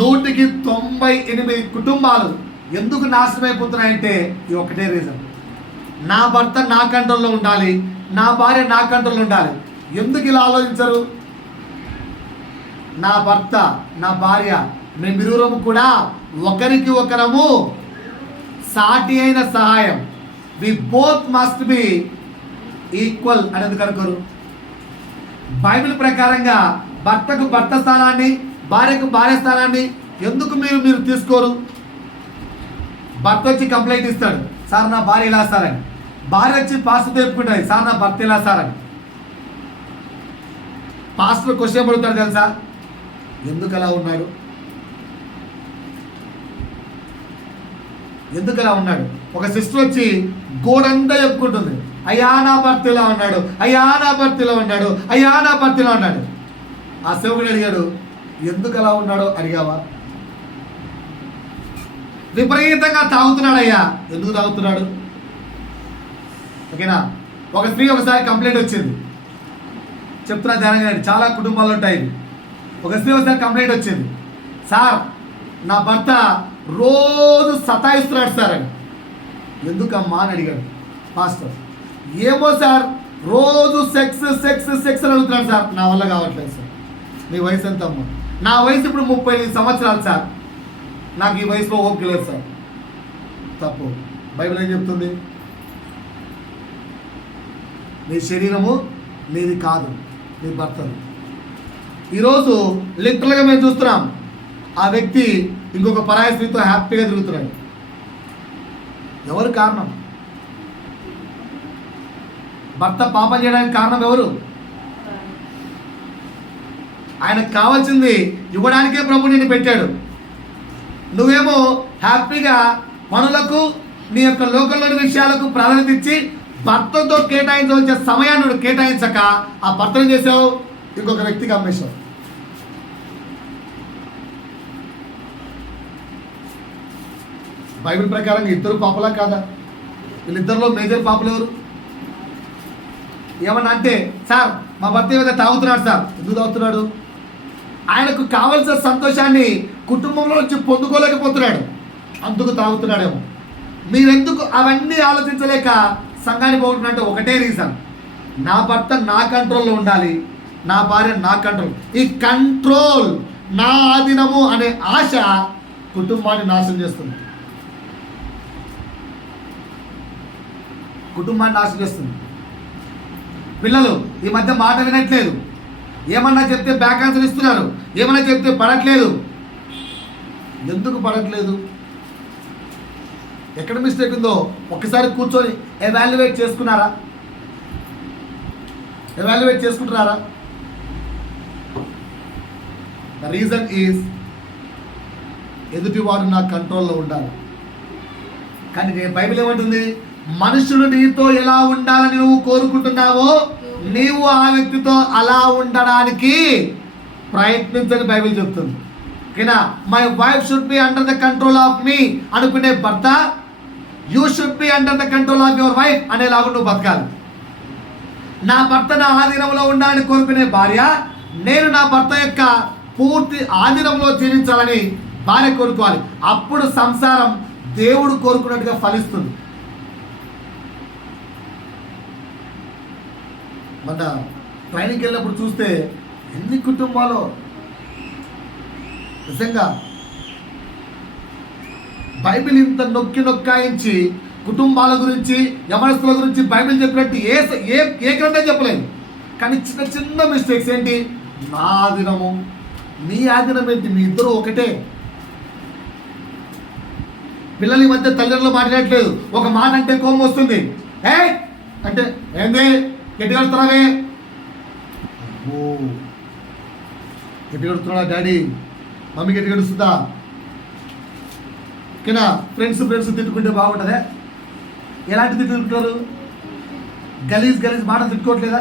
198 కుటుంబాలు ఎందుకు నాశనం అయిపోతున్నాయంటే ఈ ఒకటే రీజన్. నా భర్త నా కంట్రోల్లో ఉండాలి, నా భార్య నా కంట్రోల్లో ఉండాలి. ఎందుకు ఇలా ఆలోచించరు? నా భర్త, నా భార్య, మేమిరువురము కూడా ఒకరికి ఒకరము సాటి అయిన సహాయం. We both must be equal అనేది కనుకోరు. బైబిల్ ప్రకారంగా భర్తకు భర్త స్థానాన్ని, భార్యకు భార్య స్థానాన్ని ఎందుకు మీరు తీసుకోరు? భర్త వచ్చి కంప్లైంట్ ఇస్తాడు, సార్ నా భార్య ఇలా సార్ అని. భార్య వచ్చి పాస్టర్తో చెప్పుకుంటుంది, సార్ నా భర్త ఇలా సార్ అని. పాస్టర్ క్వశ్చన్ పడుతాడు తెలుసా, ఎందుకు అలా ఉన్నాడు, ఎందుకు అలా ఉన్నాడు. ఒక సిస్టర్ వచ్చి గోడంతా చెప్పుకుంటుంది, అయ్యా నా భర్త ఇలా ఉన్నాడు, అయ్యా నా భర్త ఇలా ఉన్నాడు, అయ్యా నా భర్త ఇలా ఉన్నాడు. ఆ సేవకుడు అడిగాడు, ఎందుకు అలా ఉన్నాడో అడిగావా? విపరీతంగా తాగుతున్నాడు అయ్యా, ఎందుకు తాగుతున్నాడు? ఓకేనా. ఒక స్త్రీ ఒకసారి కంప్లైంట్ వచ్చింది, చెప్తున్నా ధ్యానంగా, చాలా కుటుంబాలు ఉంటాయి. ఒక స్త్రీ ఒకసారి కంప్లైంట్ వచ్చింది, సార్ నా భర్త రోజు సతాయిస్తున్నాడు సార్ అని. ఎందుకమ్మా అని అడిగాడు పాస్టర్. ఏమో సార్, రోజు సెక్స్ సెక్స్ సెక్స్ అని అడుగుతున్నాడు సార్. నా వల్ల కావట్లేదు సార్. నీ వయసు ఎంత అమ్మా? నా వయసు ఇప్పుడు 35 సంవత్సరాలు సార్, నాకు ఈ వయసులో ఓపిక లేదు సార్. తప్పు. బైబిల్ ఏం చెప్తుంది? నీ శరీరము నీది కాదు, నీ భర్తది. ఈరోజు లిటరల్గా మేము చూస్తున్నాం, ఆ వ్యక్తి ఇంకొక పరాయి స్త్రీతో హ్యాపీగా తిరుగుతున్నాడు. ఎవరు కారణం? భర్త పాపం చేయడానికి కారణం ఎవరు? ఆయనకు కావాల్సింది ఇవ్వడానికే ప్రభు నిన్ను పెట్టాడు. నువ్వేమో హ్యాపీగా పనులకు, నీ యొక్క లోకంలోని విషయాలకు ప్రాధాన్యత ఇచ్చి భర్తతో కేటాయించవలసిన సమయాన్ని నువ్వు కేటాయించక ఆ భర్తను చేసావు, ఇంకొక వ్యక్తికి అమ్మేశావు. బైబిల్ ప్రకారం ఇద్దరు పాపలా కాదా? వీళ్ళిద్దరిలో మేజర్ పాపలు ఎవరు? ఏమన్నా అంటే, సార్ మా భర్త ఏమైనా తాగుతున్నాడు సార్. ఎందుకు తాగుతున్నాడు? ఆయనకు కావలసిన సంతోషాన్ని కుటుంబంలో నుంచి పొందుకోలేకపోతున్నాడు, అందుకు తాగుతున్నాడేమో. మీరెందుకు అవన్నీ ఆలోచించలేక సంఘాన్ని పోగొట్టినట్టు ఒకటే రీజన్, నా భర్త నా కంట్రోల్లో ఉండాలి, నా భార్య నా కంట్రోల్. ఈ కంట్రోల్, నా ఆధీనము అనే ఆశ కుటుంబాన్ని నాశనం చేస్తుంది, కుటుంబాన్ని నాశనం చేస్తుంది. పిల్లలు ఈ మధ్య మాట వినట్లేదు, ఏమన్నా చెప్తే బ్యాక్ ఆన్సర్ ఇస్తున్నారు, ఏమన్నా చెప్తే పడట్లేదు. ఎందుకు పడట్లేదు? ఎక్కడ మిస్టేక్ ఉందో ఒక్కసారి కూర్చొని ఎవాల్యుయేట్ చేసుకున్నారా? ఎవాల్యుయేట్ చేసుకుంటున్నారా? ద రీజన్ ఈజ్ ఎదుటివాడు నా కంట్రోల్లో ఉండాలి. కానీ బైబిల్ ఏమంటుంది? మనుషులు నీతో ఎలా ఉండాలని నువ్వు కోరుకుంటున్నావో నీవు ఆ వ్యక్తితో అలా ఉండడానికి ప్రయత్నించని బైబిల్ చెప్తుంది. ఓకేనా? My wife should be under the control of me అనుకునే భర్త, you should be under the control of your wife అనేలాగా నువ్వు బతకాలి. నా భర్త నా ఆధీనంలో ఉండాలని కోరుకునే భార్య, నేను నా భర్త యొక్క పూర్తి ఆధీనంలో జీవించాలని భార్య కోరుకోవాలి. అప్పుడు సంసారం దేవుడు కోరుకున్నట్టుగా ఫలిస్తుంది. మన ట్రైనింగ్కి వెళ్ళినప్పుడు చూస్తే ఎన్ని కుటుంబాలు నిజంగా బైబిల్ ఇంత నొక్కి నొక్కాయించి కుటుంబాల గురించి, యవనస్తుల గురించి బైబిల్ చెప్పినట్టు ఏ గ్రంథం చెప్పలేదు. కానీ చిన్న చిన్న మిస్టేక్స్ ఏంటి? నా ఆధీనము, నీ ఆధీనం ఏంటి? మీ ఇద్దరు ఒకటే. పిల్లలు ఈ మధ్య తల్లిదండ్రులు మాట్లాడట్లేదు, ఒక మాట అంటే కోపం వస్తుంది. ఏ అంటే ఏంది గట్టి కడుతున్నావే, గట్టి కడుతున్నాడా డాడీ, మమ్మీ గట్టి కడుస్తుందా? ఓకేనా? ఫ్రెండ్స్ తిట్టుకుంటే బాగుంటుందా? ఎలాంటి తిట్టుకుంటారు? గలీజ్ మాట తిట్టుకోవట్లేదా?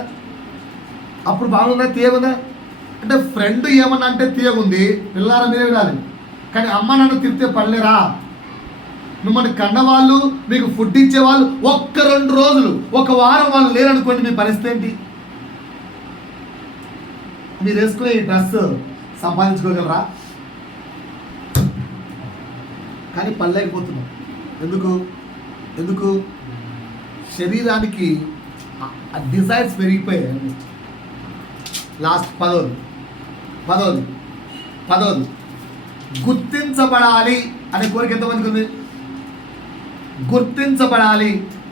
అప్పుడు బాగుందా, తీయగుందా? అంటే ఫ్రెండ్ ఏమన్నా అంటే తీయగుంది, పిల్లారా మీరే వినాలి. కానీ అమ్మ నన్ను తిరిగితే పడలేరా? మిమ్మల్ని కన్నవాళ్ళు, మీకు ఫుడ్ ఇచ్చేవాళ్ళు 1-2 రోజులు, 1 వారం వాళ్ళు లేరనుకోండి, మీ పరిస్థితి ఏంటి? మీరు వేసుకునే ఈ డ్రెస్ సంపాదించుకోగలరా? కానీ పడలేకపోతున్నాం. ఎందుకు? శరీరానికి డిజైర్స్ పెరిగిపోయాయి. లాస్ట్ 10వ గుర్తించబడాలి అనే కోరిక ఎంతమందికి ఉంది? గుర్తించబడాలి.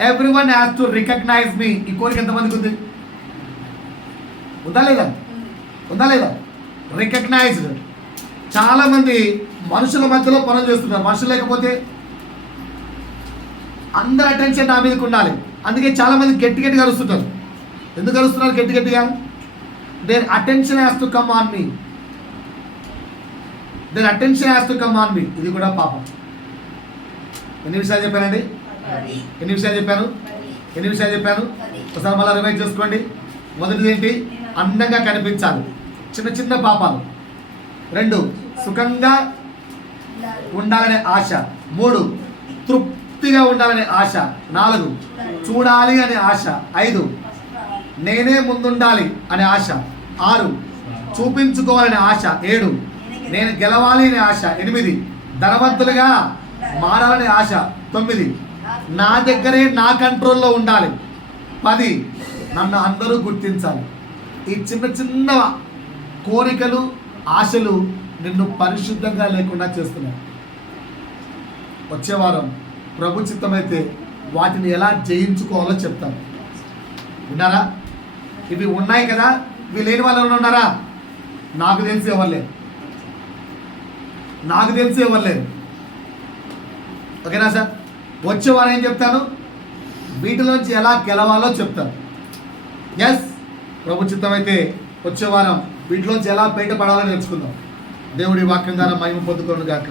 ఎవ్రీవన్ హ్యాస్ టు రికగ్నైజ్ మీ. ఈ కోరిక ఎంతమందికి ఉంది? ఉందా లేదా? రికగ్నైజ్డ్. చాలామంది మనుషుల మధ్యలో పనులు చేస్తున్నారు. మనుషులు లేకపోతే అందరి అటెన్షన్ నా మీదకి ఉండాలి. అందుకే చాలా మంది గట్టి గట్టిగా అరుస్తుంటారు. ఎందుకు అరుస్తున్నారు గట్టి గట్టిగా? Their attention has to come on me, their attention has to come on me. ఇది కూడా పాపం. ఎన్ని విషయాలు చెప్పానండి? ఎన్ని విషయాలు చెప్పాను? ఎన్ని విషయాలు చెప్పాను? ఒకసారి మళ్ళీ రివైజ్ చేసుకోండి. మొదటిది ఏంటి? అందంగా కనిపించాలి, చిన్న చిన్న పాపాలు. 2, సుఖంగా ఉండాలనే ఆశ. 3, తృప్తిగా ఉండాలనే ఆశ. 4, చూడాలి అనే ఆశ. 5, నేనే ముందుండాలి అనే ఆశ. 6, చూపించుకోవాలనే ఆశ. 7, నేను గెలవాలి అనే ఆశ. 8, ధనవంతులుగా మారాలనే ఆశ. 9, నా దగ్గరే నా కంట్రోల్లో ఉండాలి. 10, నన్ను అందరూ గుర్తించాలి. ఈ చిన్న చిన్న కోరికలు, ఆశలు నిన్ను పరిశుద్ధంగా లేకుండా చేస్తున్నాయి. వచ్చే వారం ప్రభు చిత్తమైతే వాటిని ఎలా జయించుకోవాలో చెప్తాను. విన్నారా? ఇవి ఉన్నాయి కదా, ఇవి లేని వాళ్ళు ఎవరు ఉన్నారా? నాకు తెలిసి ఎవరు లేరు. నాకు తెలిసి ఎవరు లేరు. ఓకేనా సార్? వచ్చే వారం ఏం చెప్తాను? వీటిలోంచి ఎలా గెలవాలో చెప్తాను. ఎస్, ప్రభు చిత్తమైతే వచ్చే వారం వీటిలోంచి ఎలా బయటపడాలో నేర్చుకుందాం. దేవుడి వాక్యం ద్వారా మహిమ పొందుకోను గాక.